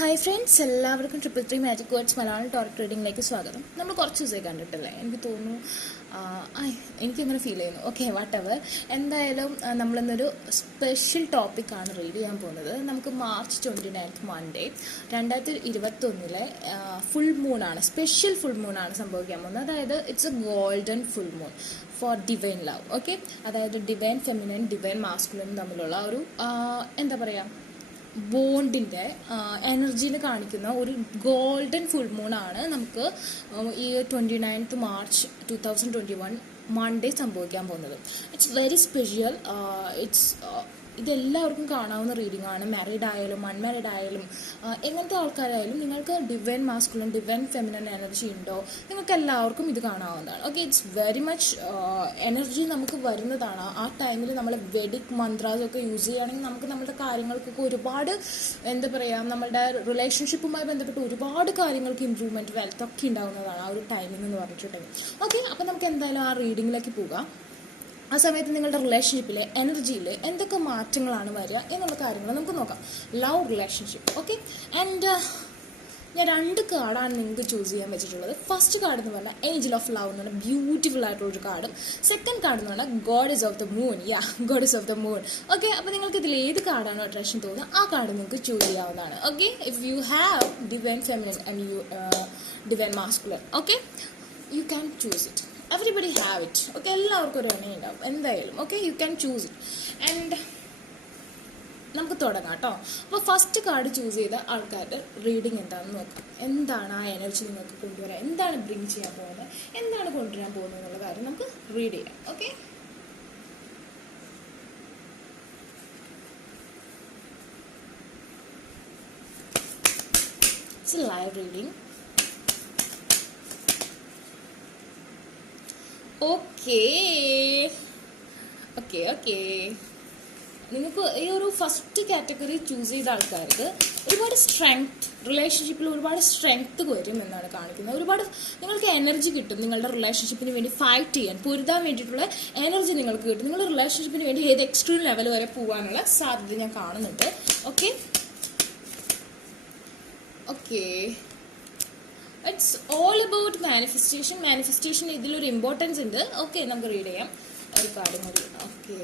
Hi friends, എല്ലാവർക്കും 333 magic words Malayalam ടോറക് റീഡിങ്ങിലേക്ക് സ്വാഗതം. നമ്മൾ കുറച്ച് ദിവസമായി കണ്ടിട്ടില്ലേ? എനിക്ക് തോന്നുന്നു എനിക്കങ്ങനെ ഫീൽ ചെയ്യുന്നു. Okay, whatever. എന്തായാലും നമ്മളിന്നൊരു സ്പെഷ്യൽ ടോപ്പിക്കാണ് റീഡ് ചെയ്യാൻ പോകുന്നത്. നമുക്ക് മാർച്ച് 29 മൺഡേ 2021 ഫുൾ മൂണാണ്, സ്പെഷ്യൽ ഫുൾ മൂണാണ് സംഭവിക്കാൻ പോകുന്നത്. അതായത് it's a golden full moon for divine love. Okay, അതായത് ഡിവൈൻ ഫെമിനൻ ഡിവൈൻ മാസ്കുലിനും തമ്മിലുള്ള ഒരു എന്താ പറയുക, ബോണ്ടിൻ്റെ എനർജിയിൽ കാണിക്കുന്ന ഒരു ഗോൾഡൻ ഫുൾ മൂണാണ് നമുക്ക് ഈ 29 മാർച്ച് 2021 മൺഡേ സംഭവിക്കാൻ പോകുന്നത്. It's very special. ഇതെല്ലാവർക്കും കാണാവുന്ന റീഡിംഗ് ആണ്. മാരീഡ് ആയാലും അൺമാരീഡ് ആയാലും എങ്ങനത്തെ ആൾക്കാരായാലും നിങ്ങൾക്ക് ഡിവൈൻ മാസ്കുലൻ ഡിവൈൻ ഫെമിനൻ എനർജി ഉണ്ടോ, നിങ്ങൾക്ക് എല്ലാവർക്കും ഇത് കാണാവുന്നതാണ്. Okay, it's very much energy നമുക്ക് വരുന്നതാണ്. ആ ടൈമിൽ നമ്മൾ വെഡിക് മന്ത്രാസ് ഒക്കെ യൂസ് ചെയ്യുകയാണെങ്കിൽ നമുക്ക് നമ്മുടെ കാര്യങ്ങൾക്കൊക്കെ ഒരുപാട് എന്താ പറയുക, നമ്മുടെ റിലേഷൻഷിപ്പുമായി ബന്ധപ്പെട്ട് ഒരുപാട് കാര്യങ്ങൾക്ക് ഇമ്പ്രൂവ്മെൻറ്റ് വെൽത്ത് ഒക്കെ ഉണ്ടാകുന്നതാണ് ആ ഒരു ടൈമിംഗ് എന്ന് പറഞ്ഞിട്ടുണ്ടെങ്കിൽ. ഓക്കെ, അപ്പോൾ നമുക്ക് എന്തായാലും ആ റീഡിങ്ങിലേക്ക് പോകാം. ആ സമയത്ത് നിങ്ങളുടെ റിലേഷൻഷിപ്പിലെ എനർജിയിൽ എന്തൊക്കെ മാറ്റങ്ങളാണ് വരിക എന്നുള്ള കാര്യങ്ങൾ നമുക്ക് നോക്കാം. Love relationship. ഓക്കെ, ആൻഡ് ഞാൻ 2 കാർഡാണ് നിങ്ങൾക്ക് ചൂസ് ചെയ്യാൻ വെച്ചിട്ടുള്ളത്. ഫസ്റ്റ് കാർഡ് എന്ന് പറഞ്ഞാൽ ഏഞ്ചൽ ഓഫ് ലവ് എന്ന് പറഞ്ഞാൽ ബ്യൂട്ടിഫുൾ ആയിട്ടുള്ളൊരു കാർഡും, സെക്കൻഡ് കാർഡ് എന്ന് പറഞ്ഞാൽ goddess of the moon. Goddess of the moon. Okay, അപ്പോൾ നിങ്ങൾക്ക് ഇതിൽ ഏത് കാർഡാണോ അട്രാക്ഷൻ തോന്നുന്നത് ആ കാർഡ് നിങ്ങൾക്ക് ചൂസ് ചെയ്യാവുന്നതാണ്. Okay, if you have divine feminine and you divine masculine, okay, you can choose it. Everybody have it. Okay, എല്ലാവർക്കും ഒരു എണ്ണ ഉണ്ടാവും എന്തായാലും. Okay, you can choose it. And നമുക്ക് തുടങ്ങാം കേട്ടോ. അപ്പോൾ ഫസ്റ്റ് കാർഡ് ചൂസ് ചെയ്ത ആൾക്കാരുടെ റീഡിങ് എന്താണെന്ന് നോക്കാം. എന്താണ് ആ എനർജി നിങ്ങൾക്ക് കൊണ്ടുവരാൻ, എന്താണ് ബ്രിങ് ചെയ്യാൻ പോകുന്നത്, എന്താണ് കൊണ്ടുവരാൻ പോകുന്നത് എന്നുള്ള കാര്യം നമുക്ക് റീഡ് ചെയ്യാം. Okay, it's A live reading. Okay, നിങ്ങൾക്ക് ഈ ഒരു ഫസ്റ്റ് കാറ്റഗറി ചൂസ് ചെയ്ത ആൾക്കാർക്ക് ഒരുപാട് സ്ട്രെങ്ത്, റിലേഷൻഷിപ്പിൽ ഒരുപാട് സ്ട്രെങ്ത് വരും എന്നാണ് കാണിക്കുന്നത്. ഒരുപാട് നിങ്ങൾക്ക് എനർജി കിട്ടും. നിങ്ങളുടെ റിലേഷൻഷിപ്പിന് വേണ്ടി ഫൈറ്റ് ചെയ്യാൻ, പൊരുതാൻ വേണ്ടിയിട്ടുള്ള എനർജി നിങ്ങൾക്ക് കിട്ടും. നിങ്ങളുടെ റിലേഷൻഷിപ്പിന് വേണ്ടി ഏത് എക്സ്ട്രീം ലെവൽ വരെ പോകാനുള്ള സാധ്യത ഞാൻ കാണുന്നുണ്ട്. Okay, it's all about manifestation ഇതിലൊരു ഇമ്പോർട്ടൻസ് ഉണ്ട്. ഓക്കെ, നമുക്ക് റീഡ് ചെയ്യാം ഒരു കാര്യം കൂടി. ഓക്കെ,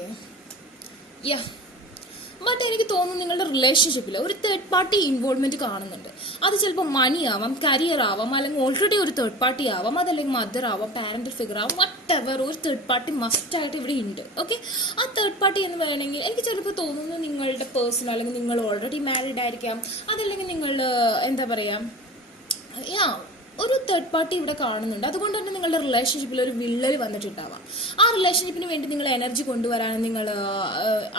ബട്ട് എനിക്ക് തോന്നുന്നു നിങ്ങളുടെ റിലേഷൻഷിപ്പിൽ ഒരു തേർഡ് പാർട്ടി ഇൻവോൾവ്മെന്റ് കാണുന്നുണ്ട്. അത് ചിലപ്പോൾ മണി ആവാം, കരിയർ ആവാം, അല്ലെങ്കിൽ ഓൾറെഡി ഒരു തേർഡ് പാർട്ടി ആവാം, അതല്ലെങ്കിൽ മദർ ആവാം, പാരന്റൽ ഫിഗർ ആവാം, വട്ട് എവർ ഒരു തേർഡ് പാർട്ടി മസ്റ്റ് ആയിട്ട് ഇവിടെ ഉണ്ട്. ഓക്കെ, ആ തേർഡ് പാർട്ടി എന്ന് പറയണമെങ്കിൽ എനിക്ക് ചിലപ്പോൾ തോന്നുന്നു നിങ്ങളുടെ പേഴ്സൺ, അല്ലെങ്കിൽ നിങ്ങൾ ഓൾറെഡി മാരീഡ് ആയിരിക്കാം, അതല്ലെങ്കിൽ നിങ്ങൾ എന്താ പറയുക, ഒരു തേർഡ് പാർട്ടി ഇവിടെ കാണുന്നുണ്ട്. അതുകൊണ്ട് തന്നെ നിങ്ങളുടെ റിലേഷൻഷിപ്പിൽ ഒരു വിള്ളൽ വന്നിട്ടുണ്ടാവാം. ആ റിലേഷൻഷിപ്പിന് വേണ്ടി നിങ്ങൾ എനർജി കൊണ്ടുവരാനും, നിങ്ങൾ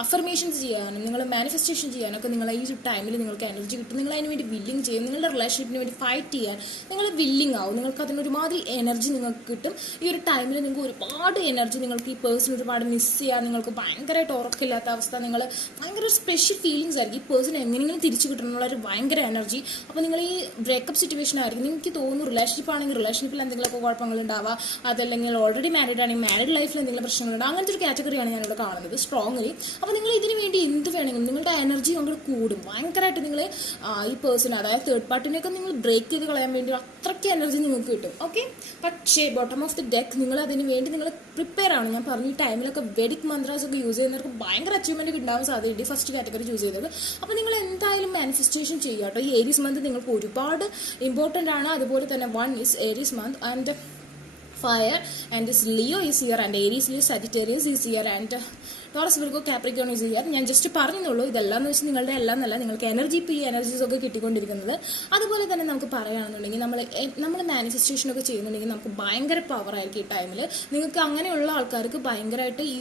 അഫർമേഷൻസ് ചെയ്യാനും, നിങ്ങൾ മാനിഫെസ്റ്റേഷൻ ചെയ്യാനൊക്കെ നിങ്ങൾ ഈ ഒരു ടൈമിൽ നിങ്ങൾക്ക് എനർജി കിട്ടും. നിങ്ങൾ അതിന് വേണ്ടി വില്ലിങ് ചെയ്യും. നിങ്ങളുടെ റിലേഷൻഷിപ്പിന് വേണ്ടി ഫൈറ്റ് ചെയ്യാൻ നിങ്ങൾ വില്ലിങ് ആവും. നിങ്ങൾക്ക് അതിനൊരുമാതിരി എനർജി നിങ്ങൾക്ക് കിട്ടും. ഈ ഒരു ടൈമിൽ നിങ്ങൾക്ക് ഒരുപാട് എനർജി, നിങ്ങൾക്ക് ഈ പേഴ്സൺ ഒരുപാട് മിസ് ചെയ്യാൻ, നിങ്ങൾക്ക് ഭയങ്കരമായിട്ട് ഉറക്കില്ലാത്ത അവസ്ഥ, നിങ്ങൾ ഭയങ്കര സ്പെഷ്യൽ ഫീലിങ്സ് ആയിരിക്കും. ഈ പേഴ്സൺ എങ്ങനെയെങ്കിലും തിരിച്ചു കിട്ടണമെന്നുള്ള ഒരു ഭയങ്കര എനർജി. അപ്പോൾ നിങ്ങൾ ഈ ബ്രേക്കപ്പ് സിറ്റുവേഷൻ ആയിരിക്കും. എനിക്ക് തോന്നുന്നു റിലേഷൻഷിപ്പ് ആണെങ്കിൽ റിലേഷൻഷിപ്പിൽ എന്തെങ്കിലുമൊക്കെ കുഴപ്പങ്ങൾ ഉണ്ടാവുക, അതല്ലെങ്കിൽ ഓൾറെഡി മാരീഡ് ആണെങ്കിൽ മാരീഡ് ലൈഫിൽ എന്തെങ്കിലും പ്രശ്നങ്ങളുണ്ട്. അങ്ങനത്തെ ഒരു കാറ്റഗറിയാണ് ഞാനിവിടെ കാണുന്നത് സ്ട്രോങ്ലി. അപ്പോൾ നിങ്ങൾ ഇതിന് വേണ്ടി എന്ത് വേണമെങ്കിലും നിങ്ങളുടെ എനർജി അങ്ങോട്ട് കൂടും ഭയങ്കരമായിട്ട്. നിങ്ങൾ ഈ പേഴ്സൺ, അതായത് തേർഡ് പാർട്ടിനെയൊക്കെ നിങ്ങൾ ബ്രേക്ക് ചെയ്ത് കളയാൻ വേണ്ടി അത്രയ്ക്ക് എനർജി നിങ്ങൾക്ക് കിട്ടും. ഓക്കെ, പക്ഷേ ബോട്ടം ഓഫ് ദി ഡെക്ക് നിങ്ങൾ അതിന് വേണ്ടി നിങ്ങൾ പ്രിപ്പയർ ആണ്. ഞാൻ പറഞ്ഞു, ഈ ടൈമിലൊക്കെ വെഡിക് മന്ത്രാസ് ഒക്കെ യൂസ് ചെയ്യുന്നവർക്ക് ഭയങ്കര അച്ചീവ്മെന്റ് ഉണ്ടാവാൻ സാധ്യതയുണ്ട്. ഫസ്റ്റ് കാറ്റഗറി ചൂസ് ചെയ്തത്. അപ്പോൾ നിങ്ങൾ എന്തായാലും മാനിഫെസ്റ്റേഷൻ ചെയ്യുക കേട്ടോ. ഈ ഏരീസ് മന്ത് നിങ്ങൾക്ക് ഒരുപാട് ഇമ്പോർട്ടൻ്റ് ആണ്. അതുപോലെ തന്നെ 1 is Aries month and fire, and this Leo is here, and Aries, Leo, Sagittarius is here, and Taurus, Virgo, Capricorn is here. ഞാൻ ജസ്റ്റ് പറഞ്ഞുള്ളൂ, ഇതെല്ലാം എന്ന് വെച്ചാൽ നിങ്ങളുടെ എല്ലാം എന്നല്ല, നിങ്ങൾക്ക് എനർജി ഇപ്പോൾ ഈ എനർജീസ് ഒക്കെ കിട്ടിക്കൊണ്ടിരിക്കുന്നത്. അതുപോലെ തന്നെ നമുക്ക് പറയുകയാണെന്നുണ്ടെങ്കിൽ നമ്മൾ മാനിഫെസ്റ്റേഷൻ ഒക്കെ ചെയ്യുന്നുണ്ടെങ്കിൽ നമുക്ക് ഭയങ്കര പവർ ആയിരിക്കും ഈ ടൈമിൽ. നിങ്ങൾക്ക് അങ്ങനെയുള്ള ആൾക്കാർക്ക് ഭയങ്കരമായിട്ട് ഈ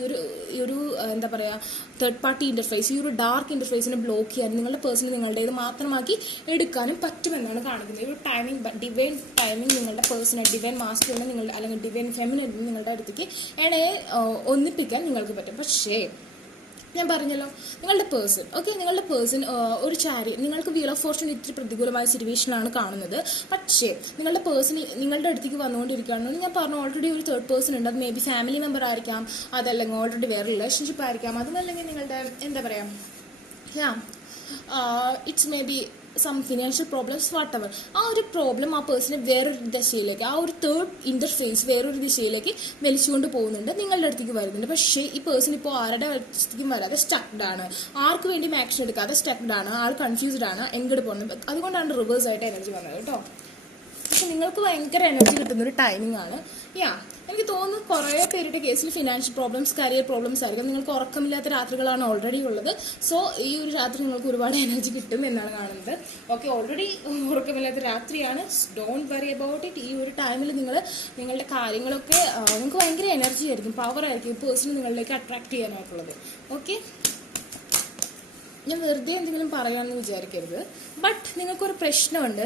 ഒരു എന്താ പറയുക, തേർഡ് പാർട്ടി ഇൻ്റർഫേസ്, ഈ ഒരു ഡാർക്ക് ഇൻ്റർഫേസിനെ ബ്ലോക്ക് ചെയ്യാനും നിങ്ങളുടെ പേഴ്സണൽ നിങ്ങളുടേത് മാത്രമാക്കി എടുക്കാനും പറ്റുമെന്നാണ് കാണിക്കുന്നത്. ഈ ഒരു ഡിവൈൻ ടൈമിംഗ് നിങ്ങളുടെ പേഴ്സണൽ ഡിവൈൻ മാസ്കുലിനെ നിങ്ങൾ അല്ലെങ്കിൽ ഡിവൈൻ ഫെമിനിനെ നിങ്ങളുടെ അടുത്തേക്ക് ഇടയെ ഒന്നിപ്പിക്കാൻ നിങ്ങൾക്ക് പറ്റും. പക്ഷേ ഞാൻ പറഞ്ഞല്ലോ, നിങ്ങളുടെ പേഴ്സൺ, ഓക്കെ, നിങ്ങളുടെ പേഴ്സൺ ഒരു നിങ്ങൾക്ക് വീൽ ഓഫ് ഫോർച്യൂൺ ഇത്തിരി പ്രതികൂലമായ സിറ്റുവേഷനാണ് കാണുന്നത്. പക്ഷേ നിങ്ങളുടെ പേഴ്സൺ നിങ്ങളുടെ അടുത്തേക്ക് വന്നുകൊണ്ടിരിക്കുകയാണെന്ന് ഞാൻ പറഞ്ഞു. ഓൾറെഡി ഒരു തേർഡ് പേഴ്സൺ ഉണ്ട്. അത് മേ ബി ഫാമിലി മെമ്പർ ആയിരിക്കാം, അതല്ലെങ്കിൽ ഓൾറെഡി വേറെ റിലേഷൻഷിപ്പ് ആയിരിക്കാം, അതുമല്ലെങ്കിൽ നിങ്ങളുടെ എന്താ പറയുക, it's may be some financial problems whatever. ആ ഒരു പ്രോബ്ലം ആ പേഴ്സണെ വേറൊരു ദിശയിലേക്ക്, ആ ഒരു തേർഡ് ഇന്റർഫേസ് വേറൊരു ദിശയിലേക്ക് വലിച്ചുകൊണ്ട് പോകുന്നുണ്ട്, നിങ്ങളുടെ അടുത്തേക്ക് വരുന്നുണ്ട്. പക്ഷേ ഈ പേഴ്സൺ ഇപ്പോൾ ആരുടെ അടുത്തേക്കും വരാതെ സ്റ്റക്ഡ് ആണ്, ആർക്ക് വേണ്ടി ആക്ഷൻ എടുക്കാതെ സ്റ്റക്ഡ് ആണ്, ആൾ കൺഫ്യൂസ്ഡ് ആണ്, എങ്ങോട്ട് പോകുന്നത്. അതുകൊണ്ടാണ് റിവേഴ്സ് ആയിട്ട് എനർജി വന്നത് കേട്ടോ. പക്ഷെ നിങ്ങൾക്ക് ഭയങ്കര എനർജി കിട്ടുന്ന ഒരു ടൈമിംഗ് ആണ്. എനിക്ക് തോന്നുന്നു കുറേ പേരുടെ കേസിൽ ഫിനാൻഷ്യൽ പ്രോബ്ലംസ്, കരിയർ പ്രോബ്ലംസ് ആയിരിക്കും. നിങ്ങൾക്ക് ഉറക്കമില്ലാത്ത രാത്രികളാണ് ഓൾറെഡി ഉള്ളത്. സോ ഈ ഒരു രാത്രി നിങ്ങൾക്ക് ഒരുപാട് എനർജി കിട്ടും എന്നാണ് കാണുന്നത്. ഓക്കെ, ഓൾറെഡി ഉറക്കമില്ലാത്ത രാത്രിയാണ്. Don't worry about it. ഈ ഒരു ടൈമിൽ നിങ്ങളുടെ കാര്യങ്ങളൊക്കെ നിങ്ങൾക്ക് ഭയങ്കര എനർജി ആയിരിക്കും, പവർ ആയിരിക്കും പേഴ്സണൽ നിങ്ങളിലേക്ക് അട്രാക്ട് ചെയ്യാനായിട്ടുള്ളത്. ഓക്കെ, ഞാൻ വെറുതെ എന്തെങ്കിലും പറയാമെന്ന് വിചാരിക്കരുത്. ബട്ട് നിങ്ങൾക്കൊരു പ്രശ്നമുണ്ട്.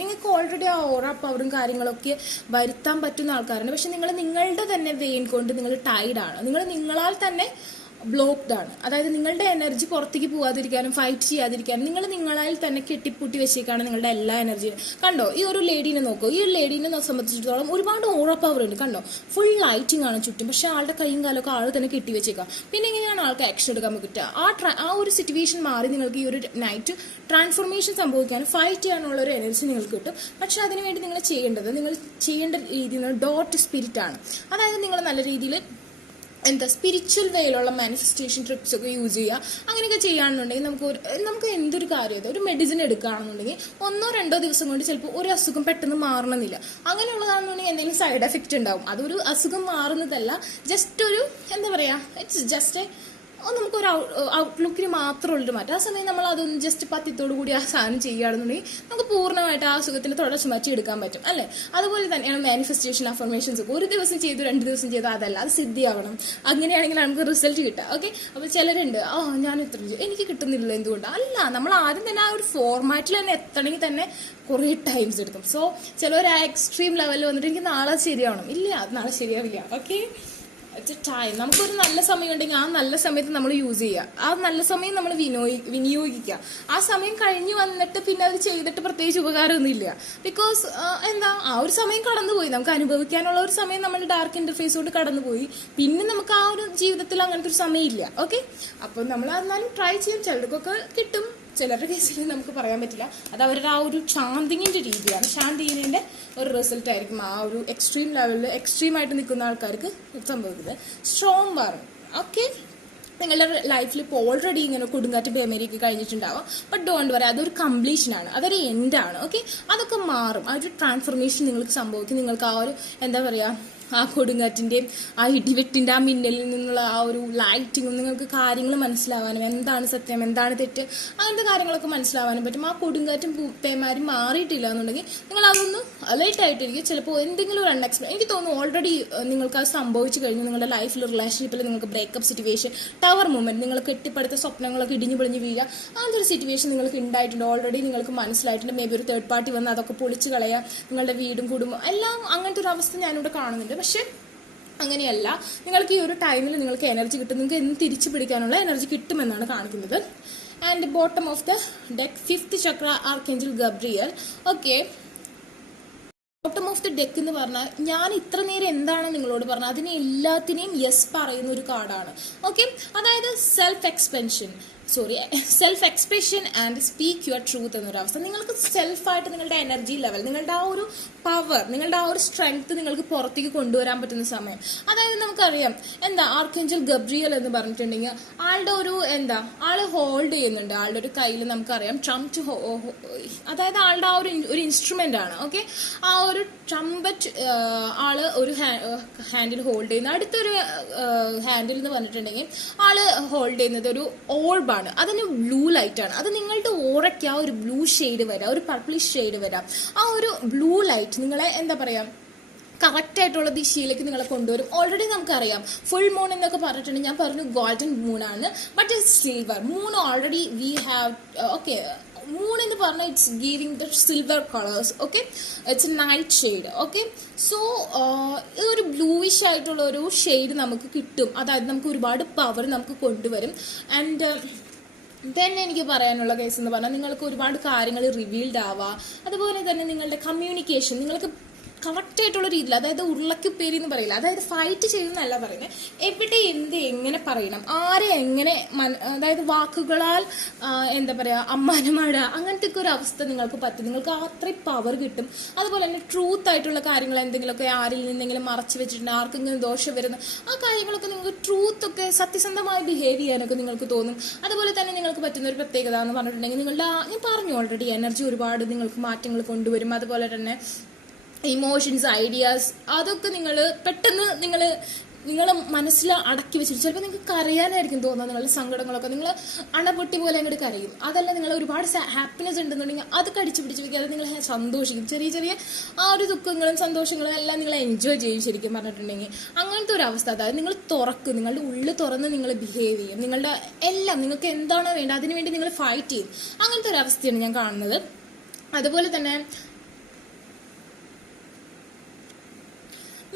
നിങ്ങൾക്ക് ഓൾറെഡി ആ ഓറ പവറും കാര്യങ്ങളൊക്കെ വരുത്താൻ പറ്റുന്ന ആൾക്കാരുണ്ട്. പക്ഷെ നിങ്ങളുടെ തന്നെ വെയിൻ കൊണ്ട് നിങ്ങൾ ടൈർഡാണ്, നിങ്ങളാൽ തന്നെ ബ്ലോക്ക്ഡ് ആണ്. അതായത് നിങ്ങളുടെ എനർജി പുറത്തേക്ക് പോകാതിരിക്കാനും ഫൈറ്റ് ചെയ്യാതിരിക്കാനും നിങ്ങളാൽ തന്നെ കെട്ടിപ്പൂട്ടി വെച്ചേക്കാണ് നിങ്ങളുടെ എല്ലാ എനർജിയും. കണ്ടോ, ഈ ഒരു ലേഡീനെ നോക്കൂ. ഈ ഒരു ലേഡീനെ സംബന്ധിച്ചിടത്തോളം ഒരുപാട് ഓറ പവർ ഉണ്ട്. കണ്ടോ, ഫുൾ ലൈറ്റിംഗ് ആണ് ചുറ്റും. പക്ഷെ ആളുടെ കൈയും കാലൊക്കെ ആൾ തന്നെ കെട്ടി വെച്ചേക്കാം. പിന്നെ എങ്ങനെയാണ് ആൾക്ക് ആക്ഷൻ എടുക്കാൻ പറ്റുക? ആ ഒരു സിറ്റുവേഷൻ മാറി നിങ്ങൾക്ക് ഈ ഒരു നൈറ്റ് ട്രാൻസ്ഫോർമേഷൻ സംഭവിക്കാനും ഫൈറ്റ് ചെയ്യാനുള്ള ഒരു എനർജി നിങ്ങൾക്ക് കിട്ടും. പക്ഷെ അതിനുവേണ്ടി നിങ്ങൾ ചെയ്യേണ്ട രീതിയിൽ ഡോട്ട് സ്പിരിറ്റ് ആണ്. അതായത് നിങ്ങൾ നല്ല രീതിയിൽ സ്പിരിച്വൽ വേയിലുള്ള മാനിഫെസ്റ്റേഷൻ ട്രിക്സ് ഒക്കെ യൂസ് ചെയ്യുക. അങ്ങനെയൊക്കെ ചെയ്യുകയാണെന്നുണ്ടെങ്കിൽ നമുക്ക് എന്തൊരു കാര്യം, ഒരു മെഡിസിൻ എടുക്കുകയാണെന്നുണ്ടെങ്കിൽ 1-2 ദിവസം കൊണ്ട് ചിലപ്പോൾ ഒരു അസുഖം പെട്ടെന്ന് മാറണമെന്നില്ല. അങ്ങനെയുള്ളതാണെന്നുണ്ടെങ്കിൽ എന്തെങ്കിലും സൈഡ് എഫക്റ്റ് ഉണ്ടാവും. അതൊരു അസുഖം മാറുന്നതല്ല, ജസ്റ്റ് ഒരു ഇറ്റ്സ് ജസ്റ്റ് നമുക്കൊരു ഔട്ട്ലുക്കിന് മാത്രമുള്ളൊരു മാറ്റം. ആ സമയം നമ്മൾ അതൊന്ന് ജസ്റ്റ് പത്യത്തോടു കൂടി ആ സാധനം ചെയ്യുകയാണെന്നുണ്ടെങ്കിൽ നമുക്ക് പൂർണ്ണമായിട്ട് ആ അസുഖത്തിന് തുടർച്ച മാറ്റിയെടുക്കാൻ പറ്റും, അല്ലേ? അതുപോലെ തന്നെയാണ് മാനിഫെസ്റ്റേഷൻ അഫർമേഷൻസ് ഒക്കെ. ഒരു ദിവസം ചെയ്തു 2 ദിവസം ചെയ്തു അതല്ല, അത് സിദ്ധിയാവണം. അങ്ങനെയാണെങ്കിൽ നമുക്ക് റിസൾട്ട് കിട്ടുക. ഓക്കെ, അപ്പോൾ ചിലരുണ്ട് ഞാൻ ഇത്ര എനിക്ക് കിട്ടുന്നില്ല, എന്തുകൊണ്ടാണ്? അല്ല, നമ്മൾ ആദ്യം തന്നെ ആ ഒരു ഫോർമാറ്റിൽ തന്നെ എത്തണമെങ്കിൽ തന്നെ കുറേ ടൈംസ് എടുക്കും. സോ ചിലവർ ആ എക്സ്ട്രീം ലെവലിൽ വന്നിട്ട് എനിക്ക് നാളെ ശരിയാവണം, ഇല്ല, അത് നാളെ ശരിയാവില്ല. ഓക്കെ, ടൈം നമുക്കൊരു നല്ല സമയം ഉണ്ടെങ്കിൽ ആ നല്ല സമയത്ത് നമ്മൾ യൂസ് ചെയ്യുക, ആ നല്ല സമയം നമ്മൾ വിനിയോഗിക്കുക. ആ സമയം കഴിഞ്ഞ് വന്നിട്ട് പിന്നെ അത് ചെയ്തിട്ട് പ്രത്യേകിച്ച് ഉപകാരമൊന്നുമില്ല. ബിക്കോസ് ആ ഒരു സമയം കടന്നുപോയി, നമുക്ക് അനുഭവിക്കാനുള്ള ഒരു സമയം നമ്മൾ ഡാർക്ക് ഇന്റർഫേസ് കൊണ്ട് കടന്നുപോയി. പിന്നെ നമുക്ക് ആ ഒരു ജീവിതത്തിൽ അങ്ങനത്തെ ഒരു സമയമില്ല. ഓക്കെ, അപ്പം നമ്മൾ എന്നാലും ട്രൈ ചെയ്യും. ചിലർക്കൊക്കെ കിട്ടും, ചിലരുടെ കേസിൽ നമുക്ക് പറയാൻ പറ്റില്ല. അത് അവരുടെ ആ ഒരു ചാന്തിങ്ങിന്റെ രീതിയാണ്. ശാന്തിങ്ങിന്റെ ഒരു റിസൾട്ട് ആയിരിക്കും ആ ഒരു എക്സ്ട്രീം ലെവലിൽ എക്സ്ട്രീമായിട്ട് നിൽക്കുന്ന ആൾക്കാർക്ക് സംഭവിക്കുന്നത്. സ്ട്രോങ് വാറും. ഓക്കെ, നിങ്ങളുടെ ലൈഫിൽ ഇപ്പോൾ ഓൾറെഡി ഇങ്ങനെ കൊടുങ്കാറ്റ് ബേമേരിയൊക്കെ കഴിഞ്ഞിട്ടുണ്ടാവാം. ബട്ട് ഡോണ്ട് വറി, അതൊരു കംപ്ലീഷനാണ്, അതൊരു എൻഡാണ്. ഓക്കെ, അതൊക്കെ മാറും. ആ ഒരു ട്രാൻസ്ഫർമേഷൻ നിങ്ങൾക്ക് സംഭവിക്കും. നിങ്ങൾക്ക് ആ ഒരു ആ കൊടുങ്കാറ്റിൻ്റെയും ആ ഇടിവെട്ടിൻ്റെ ആ മിന്നലിൽ നിന്നുള്ള ആ ഒരു ലൈറ്റിങ്ങും നിങ്ങൾക്ക് കാര്യങ്ങൾ മനസ്സിലാവാനും എന്താണ് സത്യം എന്താണ് തെറ്റ് അങ്ങനത്തെ കാര്യങ്ങളൊക്കെ മനസ്സിലാവാനും പറ്റും. ആ കൊടുങ്കാറ്റും പേമാരും മാറിയിട്ടില്ല എന്നുണ്ടെങ്കിൽ നിങ്ങൾ അതൊന്ന് അലേർട്ട് ആയിട്ടിരിക്കും. ചിലപ്പോൾ എന്തെങ്കിലും ഒരു എനിക്ക് തോന്നുന്നു ഓൾറെഡി നിങ്ങൾക്ക് അത് സംഭവിച്ചു കഴിഞ്ഞു. നിങ്ങളുടെ ലൈഫിൽ റിലേഷൻഷിപ്പിൽ നിങ്ങൾക്ക് ബ്രേക്കപ്പ് സിറ്റുവേഷൻ, ടവർ മൂവ്മെന്റ്, നിങ്ങൾ കെട്ടിപ്പടുത്ത സ്വപ്നങ്ങളൊക്കെ ഇടിഞ്ഞു പൊളിഞ്ഞ് വീഴുക, അങ്ങനത്തെ ഒരു സിറ്റുവേഷൻ നിങ്ങൾക്ക് ഉണ്ടായിട്ടുണ്ട്. ഓൾറെഡി നിങ്ങൾക്ക് മനസ്സിലായിട്ടുണ്ട്. മേ ബി ഒരു തേർഡ് പാർട്ടി വന്ന് അതൊക്കെ പൊളിച്ച് കളയാം, നിങ്ങളുടെ വീടും കുടുംബം എല്ലാം അങ്ങനത്തെ ഒരു അവസ്ഥ ഞാനിവിടെ കാണുന്നുണ്ട്. പക്ഷെ അങ്ങനെയല്ല, നിങ്ങൾക്ക് ഈ ഒരു ടൈമിൽ നിങ്ങൾക്ക് എനർജി കിട്ടും, നിങ്ങൾക്ക് എന്ന് തിരിച്ചു പിടിക്കാനുള്ള എനർജി കിട്ടുമെന്നാണ് കാണിക്കുന്നത്. And bottom of the deck 5th Chakra archangel Gabriel. Okay, bottom of the deck എന്ന് പറഞ്ഞാൽ ഞാൻ ഇത്ര നേരം എന്താണ് നിങ്ങളോട് പറഞ്ഞത് അതിനെ എല്ലാത്തിനെയും യെസ് പറയുന്ന ഒരു കാർഡാണ്. ഓക്കെ, അതായത് self expression and speak your truth എന്നൊരു അവസ്ഥ. നിങ്ങൾക്ക് സെൽഫായിട്ട് നിങ്ങളുടെ എനർജി ലെവൽ, നിങ്ങളുടെ ആ ഒരു പവർ, നിങ്ങളുടെ ആ ഒരു സ്ട്രെങ്ത് നിങ്ങൾക്ക് പുറത്തേക്ക് കൊണ്ടുവരാൻ പറ്റുന്ന സമയം. അതായത് നമുക്കറിയാം ആർക്കേഞ്ചൽ ഗബ്രിയൽ എന്ന് പറഞ്ഞിട്ടുണ്ടെങ്കിൽ ആളുടെ ഒരു ആള് ഹോൾഡ് ചെയ്യുന്നുണ്ട്. ആളുടെ ഒരു കയ്യിൽ നമുക്കറിയാം ട്രംപ്, അതായത് ആളുടെ ആ ഒരു ഇൻസ്ട്രുമെന്റ് ആണ്. ഓക്കെ, ആ ഒരു ട്രംപറ്റ് ആള് ഒരു ഹാൻഡിൽ ഹോൾഡ് ചെയ്യുന്ന, അടുത്തൊരു ഹാൻഡിൽ എന്ന് പറഞ്ഞിട്ടുണ്ടെങ്കിൽ ആള് ഹോൾഡ് ചെയ്യുന്നത് ഒരു ഓർബാണ്. അതിന് ബ്ലൂ ലൈറ്റ് ആണ്. അത് നിങ്ങളുടെ ഓറയ്ക്ക് ആ ഒരു ബ്ലൂ ഷെയ്ഡ് വരാം, ഒരു പർപ്പിളിഷ് ഷെയ്ഡ് വരാം. ആ ഒരു ബ്ലൂ ലൈറ്റ് നിങ്ങളെ കറക്റ്റ് ആയിട്ടുള്ള ദിശയിലേക്ക് നിങ്ങളെ കൊണ്ടുവരും. ഓൾറെഡി നമുക്കറിയാം ഫുൾ മൂൺ എന്നൊക്കെ പറഞ്ഞിട്ടുണ്ടെങ്കിൽ ഞാൻ പറഞ്ഞു ഗോൾഡൻ മൂൺ ആണ്, but it's silver moon. Already we have okay, moon എന്ന് പറഞ്ഞാൽ it's giving the silver colours. Okay, it's A night shade. Okay, so ഒരു ബ്ലൂയിഷ് ആയിട്ടുള്ള ഒരു ഷെയ്ഡ് നമുക്ക് കിട്ടും. അതായത് നമുക്ക് ഒരുപാട് പവർ നമുക്ക് കൊണ്ടുവരും. ആൻഡ് ദെൻ എനിക്ക് പറയാനുള്ള കേസ് എന്ന് പറഞ്ഞാൽ നിങ്ങൾക്ക് ഒരുപാട് കാര്യങ്ങൾ റിവീൽഡ് ആവാം. അതുപോലെ തന്നെ നിങ്ങളുടെ കമ്മ്യൂണിക്കേഷൻ, നിങ്ങൾക്ക് കറക്റ്റ് ആയിട്ടുള്ള രീതിയിൽ, അതായത് ഉരുളക്കുപ്പേരി എന്ന് പറയില്ല, അതായത് ഫൈറ്റ് ചെയ്യുന്നല്ല പറയുന്നത്, എവിടെ എന്ത് എങ്ങനെ പറയണം, ആരെ എങ്ങനെ അതായത് വാക്കുകളാൽ എന്താ പറയുക അമ്മാനമാട, അങ്ങനത്തെ ഒക്കെ ഒരു അവസ്ഥ നിങ്ങൾക്ക് പറ്റും. നിങ്ങൾക്ക് അത്രയും പവർ കിട്ടും. അതുപോലെ തന്നെ ട്രൂത്ത് ആയിട്ടുള്ള കാര്യങ്ങൾ എന്തെങ്കിലുമൊക്കെ ആരിൽ നിന്നെങ്കിലും മറച്ചു വെച്ചിട്ടുണ്ട്, ആർക്കെങ്കിലും ദോഷം വരുന്ന ആ കാര്യങ്ങളൊക്കെ നിങ്ങൾക്ക് ട്രൂത്ത് ഒക്കെ സത്യസന്ധമായി ബിഹേവ് ചെയ്യാനൊക്കെ നിങ്ങൾക്ക് തോന്നും. അതുപോലെ തന്നെ നിങ്ങൾക്ക് പറ്റുന്ന ഒരു പ്രത്യേകത എന്ന് പറഞ്ഞിട്ടുണ്ടെങ്കിൽ നിങ്ങളുടെ ഞാൻ പറഞ്ഞു ഓൾറെഡി, എനർജി ഒരുപാട് നിങ്ങൾക്ക് മാറ്റങ്ങൾ കൊണ്ടുവരും. അതുപോലെ തന്നെ ഇമോഷൻസ്, ഐഡിയാസ്, അതൊക്കെ നിങ്ങൾ പെട്ടെന്ന് നിങ്ങൾ മനസ്സിൽ അടക്കി വെച്ചിട്ട് ചിലപ്പോൾ നിങ്ങൾക്ക് കരയാനായിരിക്കും തോന്നുന്നത്. നിങ്ങളുടെ സങ്കടങ്ങളൊക്കെ നിങ്ങൾ അണപൊട്ടി പോലെ അങ്ങോട്ട് കരയും. അതല്ല, നിങ്ങൾ ഒരുപാട് ഹാപ്പിനെസ് ഉണ്ടെന്നുണ്ടെങ്കിൽ അത് കടിച്ചു പിടിച്ച് വെക്കുക, അത് നിങ്ങൾ സന്തോഷിക്കും. ചെറിയ ചെറിയ ആ ഒരു ദുഃഖങ്ങളും സന്തോഷങ്ങളും എല്ലാം നിങ്ങൾ എൻജോയ് ചെയ്യും ശരിക്കും പറഞ്ഞിട്ടുണ്ടെങ്കിൽ. അങ്ങനത്തെ ഒരു അവസ്ഥ, അതായത് നിങ്ങൾ തുറക്കും, നിങ്ങളുടെ ഉള്ളിൽ തുറന്ന് നിങ്ങൾ ബിഹേവ് ചെയ്യും. നിങ്ങളുടെ എല്ലാം നിങ്ങൾക്ക് എന്താണോ വേണ്ടത് അതിനുവേണ്ടി നിങ്ങൾ ഫൈറ്റ് ചെയ്യും. അങ്ങനത്തെ ഒരു അവസ്ഥയാണ് ഞാൻ കാണുന്നത്. അതുപോലെ തന്നെ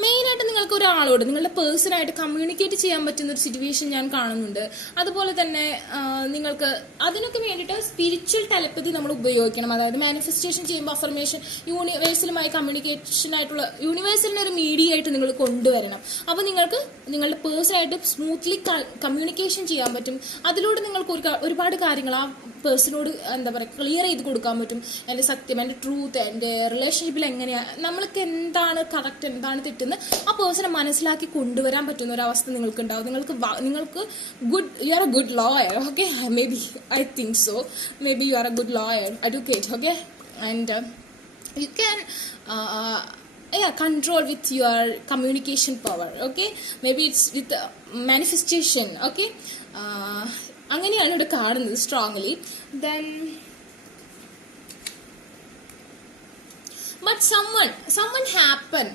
മെയിനായിട്ട് നിങ്ങൾക്ക് ഒരാളോട് നിങ്ങളുടെ പേഴ്സണായിട്ട് കമ്മ്യൂണിക്കേറ്റ് ചെയ്യാൻ പറ്റുന്ന ഒരു സിറ്റുവേഷൻ ഞാൻ കാണുന്നുണ്ട്. അതുപോലെ തന്നെ നിങ്ങൾക്ക് അതിനൊക്കെ വേണ്ടിയിട്ട് സ്പിരിച്വൽ ടെലപ്പതി നമ്മൾ ഉപയോഗിക്കണം. അതായത് മാനിഫെസ്റ്റേഷൻ ചെയ്യുമ്പോൾ അഫർമേഷൻ യൂണിവേഴ്സലുമായി കമ്മ്യൂണിക്കേഷൻ ആയിട്ടുള്ള യൂണിവേഴ്സലിനെ ഒരു മീഡിയ ആയിട്ട് നിങ്ങൾ കൊണ്ടുവരണം. അപ്പോൾ നിങ്ങൾക്ക് നിങ്ങളുടെ പേഴ്സണായിട്ട് സ്മൂത്ത്ലി കമ്മ്യൂണിക്കേഷൻ ചെയ്യാൻ പറ്റും. അതിലൂടെ നിങ്ങൾക്ക് ഒരുപാട് കാര്യങ്ങൾ ആ പേഴ്സണോട് എന്താ പറയുക ക്ലിയർ ചെയ്ത് കൊടുക്കാൻ പറ്റും. എൻ്റെ സത്യം, എൻ്റെ ട്രൂത്ത്, എൻ്റെ റിലേഷൻഷിപ്പിൽ എങ്ങനെയാണ്, നമ്മൾക്ക് എന്താണ് കറക്റ്റ്, എന്താണ് തെറ്റുന്നത് ആ പേഴ്സണെ മനസ്സിലാക്കി കൊണ്ടുവരാൻ പറ്റുന്ന ഒരു അവസ്ഥ നിങ്ങൾക്ക് ഉണ്ടാവും. നിങ്ങൾക്ക് you are A good lawyer, okay, may be I think so, may be you are A good lawyer, advocate, okay, and you can control with your communication power, okay, maybe it's with manifestation, okay, അങ്ങനെയാണ് ഇവിടെ കാണുന്നത് strongly. Then but someone happen,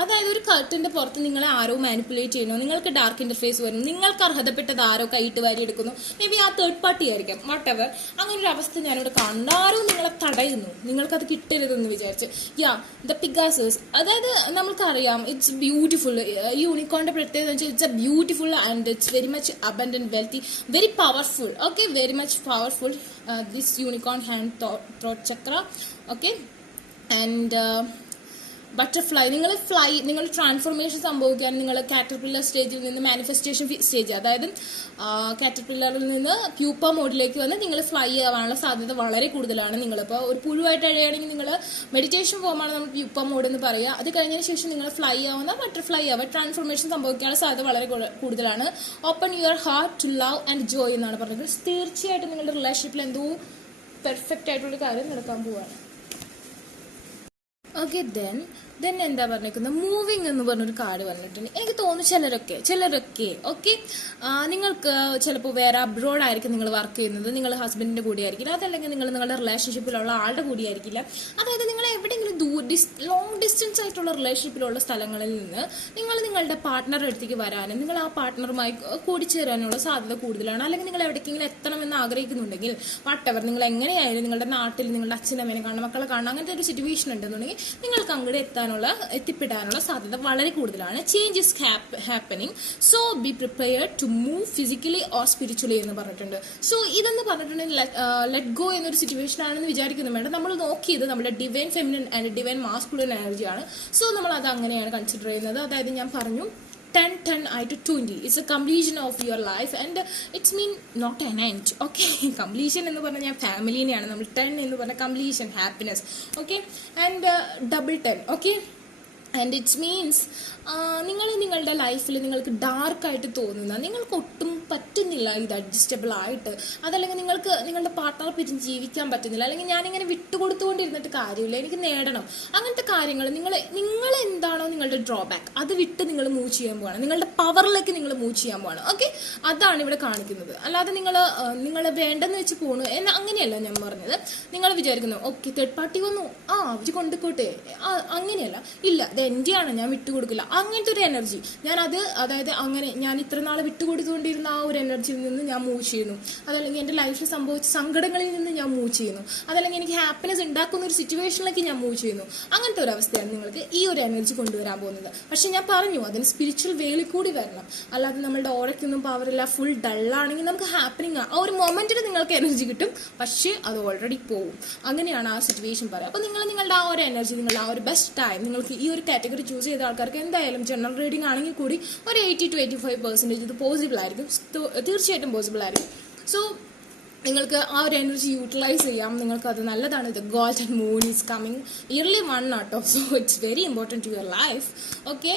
അതായത് ഒരു കർട്ടന്റെ പുറത്ത് നിങ്ങളെ ആരോ manipulate ചെയ്യുന്നു, നിങ്ങൾക്ക് dark interface വരുന്നു, നിങ്ങൾക്ക് അർഹതപ്പെട്ടത് ആരോ കൈയിട്ട് വാരി എടുക്കുന്നു. മേ ബി ആ തേർഡ് പാർട്ടി ആയിരിക്കാം, വാട്ട് എവർ. അങ്ങനെ ഒരു അവസ്ഥ ഞാനിവിടെ കാണുന്നു. ആരോ നിങ്ങളെ തടയുന്നു, നിങ്ങൾക്കത് കിട്ടരുതെന്ന് വിചാരിച്ച്. ദ പിഗാസസ്, അതായത് നമ്മൾക്കറിയാം ഇറ്റ്സ് ബ്യൂട്ടിഫുൾ. യൂണിക്കോണിന്റെ പ്രത്യേകത വെച്ചാൽ it's A beautiful and it's very much abundant wealthy, very powerful, okay, very much powerful. This unicorn hand throat Chakra, okay, and butterfly. നിങ്ങൾ ട്രാൻസ്ഫോർമേഷൻ സംഭവിക്കാൻ നിങ്ങൾ കാറ്റർപില്ലർ സ്റ്റേജിൽ നിന്ന് മാനിഫെസ്റ്റേഷൻ സ്റ്റേജ്, അതായത് കാറ്റർപില്ലറിൽ നിന്ന് പ്യൂപ്പ മോഡിലേക്ക് വന്ന് നിങ്ങൾ ഫ്ലൈ ആവാനുള്ള സാധ്യത വളരെ കൂടുതലാണ്. നിങ്ങളിപ്പോൾ ഒരു പുഴുവായിട്ട് അഴയുകയാണെങ്കിൽ നിങ്ങൾ മെഡിറ്റേഷൻ ഫോമാണ് നമ്മൾ പ്യൂപ്പ മോഡ് എന്ന് പറയുക. അത് കഴിഞ്ഞതിന് ശേഷം നിങ്ങൾ ഫ്ലൈ ആവുന്ന ബട്ടർഫ്ലൈ ആവുക, ട്രാൻസ്ഫോർമേഷൻ സംഭവിക്കാനുള്ള സാധ്യത വളരെ കൂടുതലാണ്. Open your heart to love and joy എന്നാണ് പറഞ്ഞത്. തീർച്ചയായിട്ടും നിങ്ങളുടെ റിലേഷൻഷിപ്പിൽ എന്തോ പെർഫെക്റ്റ് ആയിട്ടുള്ള കാര്യം നടക്കാൻ പോവുകയാണ്. ഓക്കെ, ദെൻ എന്താ പറഞ്ഞിരിക്കുന്നത്, മൂവിങ് എന്ന് പറഞ്ഞൊരു കാർഡ് വന്നിട്ടുണ്ട്. എനിക്ക് തോന്നുന്നു ചിലരൊക്കെ ഓക്കെ, നിങ്ങൾക്ക് ചിലപ്പോൾ വേറെ അബ്രോഡ് ആയിരിക്കും നിങ്ങൾ വർക്ക് ചെയ്യുന്നത്, നിങ്ങൾ ഹസ്ബൻഡിന്റെ കൂടെ ആയിരിക്കില്ല, അതല്ലെങ്കിൽ നിങ്ങൾ നിങ്ങളുടെ റിലേഷൻഷിപ്പിലുള്ള ആളുടെ കൂടെ ആയിരിക്കില്ല. അതായത് നിങ്ങൾ എവിടെയെങ്കിലും ലോങ് ഡിസ്റ്റൻസ് ആയിട്ടുള്ള റിലേഷൻഷിപ്പിലുള്ള സ്ഥലങ്ങളിൽ നിന്ന് നിങ്ങൾ നിങ്ങളുടെ പാർട്ട്ണറുടെ അടുത്തേക്ക് വരാനും നിങ്ങൾ ആ പാർട്ട്ണറുമായി കൂടിച്ചേരാനുള്ള സാധ്യത കൂടുതലാണ്. അല്ലെങ്കിൽ നിങ്ങൾ എവിടേക്കെങ്കിലും എത്തണമെന്ന് ആഗ്രഹിക്കുന്നുണ്ടെങ്കിൽ വാട്ടെവർ, നിങ്ങൾ എങ്ങനെയായാലും നിങ്ങളുടെ നാട്ടിൽ നിങ്ങളുടെ അച്ഛനമ്മേനെ കാണണം, മക്കളെ കാണണം, അങ്ങനത്തെ ഒരു സിറ്റുവേഷൻ ഉണ്ടെന്നുണ്ടെങ്കിൽ നിങ്ങൾക്ക് അങ്ങോട്ട് എത്തിപ്പെടാനുള്ള സാധ്യത വളരെ കൂടുതലാണ്. Change is happening, so be prepared to move physically or spiritually എന്ന് പറഞ്ഞിട്ടുണ്ട്. സോ ഇതെന്ന് പറഞ്ഞിട്ടുണ്ടെങ്കിൽ ലെറ്റ് ഗോ എന്നൊരു സിറ്റുവേഷൻ ആണെന്ന് വിചാരിക്കുന്നു വേണ്ട. നമ്മൾ നോക്കിയത് നമ്മുടെ divine feminine and divine masculine എനർജിയാണ്. സോ നമ്മൾ അത് അങ്ങനെയാണ് കൺസിഡർ ചെയ്യുന്നത്. അതായത് ഞാൻ പറഞ്ഞു 10 ആയിട്ട് 20, it's a completion of your life and it's mean not an end, okay. Completion എന്ന് പറഞ്ഞാൽ ഞാൻ ഫാമിലിനെയാണ്, നമ്മൾ 10 എന്ന് പറഞ്ഞാൽ completion, happiness, okay, and double 10, okay. And it's means നിങ്ങളുടെ ലൈഫിൽ നിങ്ങൾക്ക് ഡാർക്കായിട്ട് തോന്നുന്ന, നിങ്ങൾക്ക് ഒട്ടും പറ്റുന്നില്ല ഇത് അഡ്ജസ്റ്റബിൾ ആയിട്ട്, അതല്ലെങ്കിൽ നിങ്ങൾക്ക് നിങ്ങളുടെ പാർട്ട്ണറെ പിരിഞ്ഞ് ജീവിക്കാൻ പറ്റുന്നില്ല, അല്ലെങ്കിൽ ഞാനിങ്ങനെ വിട്ടുകൊടുത്തുകൊണ്ടിരുന്നിട്ട് കാര്യമില്ല, എനിക്ക് നേടണം, അങ്ങനത്തെ കാര്യങ്ങൾ നിങ്ങൾ എന്താണോ നിങ്ങളുടെ ഡ്രോബാക്ക് അത് വിട്ട് നിങ്ങൾ മൂവ് ചെയ്യാൻ പോവാണ്, നിങ്ങളുടെ പവറിലേക്ക് നിങ്ങൾ മൂവ് ചെയ്യാൻ പോവാണ്, ഓക്കെ. അതാണ് ഇവിടെ കാണിക്കുന്നത്. അല്ലാതെ നിങ്ങൾ വേണ്ടെന്ന് വെച്ച് പോണു അങ്ങനെയല്ല ഞാൻ പറഞ്ഞത്. നിങ്ങൾ വിചാരിക്കുന്നു ഓക്കെ തേർഡ് പാർട്ടി വന്നു, അവർ കൊണ്ടുപോട്ടെ, അങ്ങനെയല്ല. ഇല്ല, എൻ്റെയാണ്, ഞാൻ വിട്ടുകൊടുക്കില്ല, അങ്ങനത്തെ ഒരു എനർജി. അതായത് അങ്ങനെ ഞാൻ ഇത്ര നാൾ വിട്ടുകൊടുത്തുകൊണ്ടിരുന്ന ആ ഒരു എനർജിയിൽ നിന്ന് ഞാൻ മൂവ് ചെയ്യുന്നു. അതല്ലെങ്കിൽ എൻ്റെ ലൈഫിൽ സംഭവിച്ച സങ്കടങ്ങളിൽ നിന്ന് ഞാൻ മൂവ് ചെയ്യുന്നു. അതല്ലെങ്കിൽ എനിക്ക് ഹാപ്പിനെസ് ഉണ്ടാക്കുന്ന ഒരു സിറ്റുവേഷനിലേക്ക് ഞാൻ മൂവ് ചെയ്യുന്നു. അങ്ങനത്തെ ഒരു അവസ്ഥയാണ് നിങ്ങൾക്ക് ഈ ഒരു എനർജി കൊണ്ടുവരാൻ പോകുന്നത്. പക്ഷെ ഞാൻ പറഞ്ഞു, അതിന് സ്പിരിച്വൽ വേയിൽ കൂടി വരണം. അല്ലാതെ നമ്മളുടെ ഓരൊക്കൊന്നും പവറില്ല, ഫുൾ ഡള്ളാണെങ്കിൽ നമുക്ക് ഹാപ്പനിങ് ആ ഒരു മൊമെന്റിൽ നിങ്ങൾക്ക് എനർജി കിട്ടും, പക്ഷേ അത് ഓൾറെഡി പോവും. അങ്ങനെയാണ് ആ സിറ്റുവേഷൻ പറയുക. അപ്പോൾ നിങ്ങളുടെ ആ ഒരു എനർജി, നിങ്ങളുടെ ആ ഒരു ബെസ്റ്റ് ടൈം, നിങ്ങൾക്ക് ഈ ഒരു കാറ്റഗറി ചൂസ് ചെയ്ത ആൾക്കാർക്ക് എന്തായാലും ജനറൽ റീഡിംഗ് ആണെങ്കിൽ കൂടി ഒരു 80 to 85% ഇത് പോസിബിൾ ആയിരിക്കും, തീർച്ചയായിട്ടും പോസിബിൾ ആയിരിക്കും. സോ നിങ്ങൾക്ക് ആ ഒരു എനർജി യൂട്ടിലൈസ് ചെയ്യാം, നിങ്ങൾക്ക് അത് നല്ലതാണ്. ഇത് golden moon is coming early 1 ആട്ടോ. So it's very important to your life. Okay,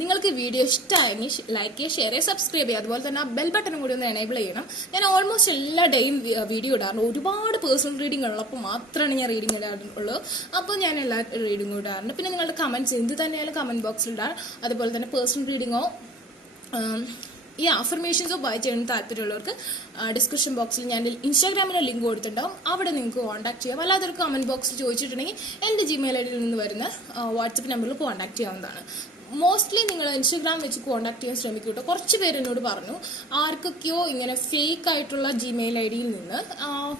നിങ്ങൾക്ക് വീഡിയോ ഇഷ്ടമായെങ്കിൽ ലൈക്ക് ചെയ്യുക, ഷെയർ ചെയ്യുക, സബ്സ്ക്രൈബ് ചെയ്യുക. അതുപോലെ തന്നെ ആ ബെൽ ബട്ടൺ കൂടി ഒന്ന് എനേബിൾ ചെയ്യണം. ഞാൻ ഓൾമോസ്റ്റ് എല്ലാ ഡേയും വീഡിയോ ഇടാറുണ്ട്. ഒരുപാട് പേഴ്സണൽ റീഡിംഗ് ഉള്ളപ്പോൾ മാത്രമാണ് ഞാൻ റീഡിംഗ് ഇടാറുള്ളൂ. അപ്പോൾ ഞാൻ എല്ലാ റീഡിങ്ങും ഇടാറുണ്ട്. പിന്നെ നിങ്ങളുടെ കമൻറ്റ്സ് എന്ത് തന്നെയാലും കമൻറ്റ് ബോക്സിൽ ഇടാം. അതുപോലെ തന്നെ പേഴ്സണൽ റീഡിങ്ങോ ഈ അഫർമേഷൻസോ ബൈ ചെയ്യാൻ താല്പര്യമുള്ളവർക്ക് ഡിസ്ക്രിപ്ഷൻ ബോക്സിൽ ഞാൻ ഇൻസ്റ്റാഗ്രാമിലെ ലിങ്ക് കൊടുത്തിട്ടുണ്ടാവും, അവിടെ നിങ്ങൾക്ക് കോൺടാക്ട് ചെയ്യാം. അല്ലാതെ ഒരു കമൻറ്റ് ബോക്സിൽ ചോദിച്ചിട്ടുണ്ടെങ്കിൽ എൻ്റെ ജിമെയിൽ ഐ ഡിയിൽ നിന്ന് വരുന്ന വാട്സപ്പ് നമ്പറിൽ കോൺടാക്ട് ചെയ്യാവുന്നതാണ്. മോസ്റ്റ്ലി നിങ്ങൾ ഇൻസ്റ്റാഗ്രാം വെച്ച് കോൺടാക്ട് ചെയ്യാൻ ശ്രമിക്കും കേട്ടോ. കുറച്ച് പേര് എന്നോട് പറഞ്ഞു ആർക്കൊക്കെയോ ഇങ്ങനെ ഫേക്ക് ആയിട്ടുള്ള ജിമെയിൽ ഐ ഡിയിൽ നിന്ന്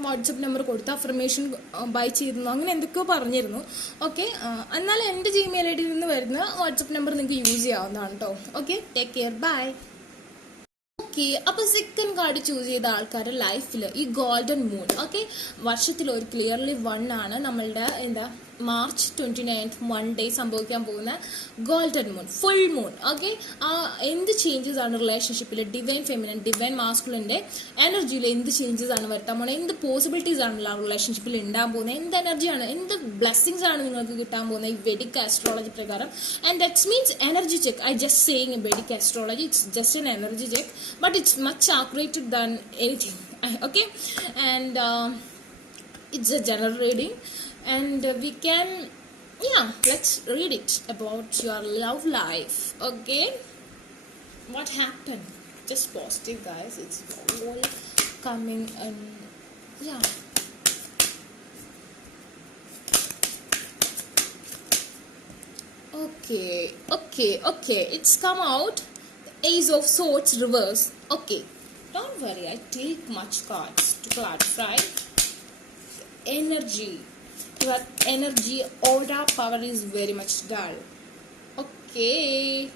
വാട്സപ്പ് നമ്പർ കൊടുത്ത് അഫർമേഷൻ ബൈ ചെയ്തിരുന്നു, അങ്ങനെ എന്തൊക്കെയോ പറഞ്ഞിരുന്നു. ഓക്കെ, എന്നാൽ എൻ്റെ ജിമെയിൽ ഐ ഡിയിൽ നിന്ന് വരുന്ന വാട്സപ്പ് നമ്പർ നിങ്ങൾക്ക് യൂസ് ചെയ്യാവുന്നതാണ് കേട്ടോ. Okay, take care, bye. Okay, അപ്പോൾ സെക്കൻഡ് കാർഡ് ചൂസ് ചെയ്ത ആൾക്കാരുടെ ലൈഫിൽ ഈ ഗോൾഡൻ മൂൺ, ഓക്കെ, വർഷത്തിൽ ഒരു ക്ലിയർലി 1 ആണ് നമ്മളുടെ March 29th വൺ ഡേ സംഭവിക്കാൻ പോകുന്ന golden moon, full moon. Okay, ആ എന്ത് ചേഞ്ചസ് ആണ് റിലേഷൻഷിപ്പിൽ, ഡിവൈൻ ഫെമിനൻ ഡിവൈൻ മാസ്കുലിൻ്റെ എനർജിയിൽ എന്ത് ചേഞ്ചസ് ആണ് വരുത്താൻ പോകുന്നത്, എന്ത് പോസിബിലിറ്റീസ് ആണല്ലോ ആ റിലേഷൻഷിപ്പിൽ ഉണ്ടാകാൻ പോകുന്നത്, എന്ത് എനർജിയാണ്, എന്ത് ബ്ലെസ്സിങ്സ് ആണ് നിങ്ങൾക്ക് കിട്ടാൻ പോകുന്നത് ഈ വെഡിക് ആസ്ട്രോളജി പ്രകാരം. And that means energy check. I just saying Vedic astrology, it's just N energy check, but it's much accurate than anything. Okay, and it's a general reading, and we can, let's read it about your love life. Okay, what happened? Just positive, guys. It's all coming, and okay, it's come out Ace of Swords reverse. Okay, don't worry, I take much cards to clarify. Your energy aura power is very much dull. Okay.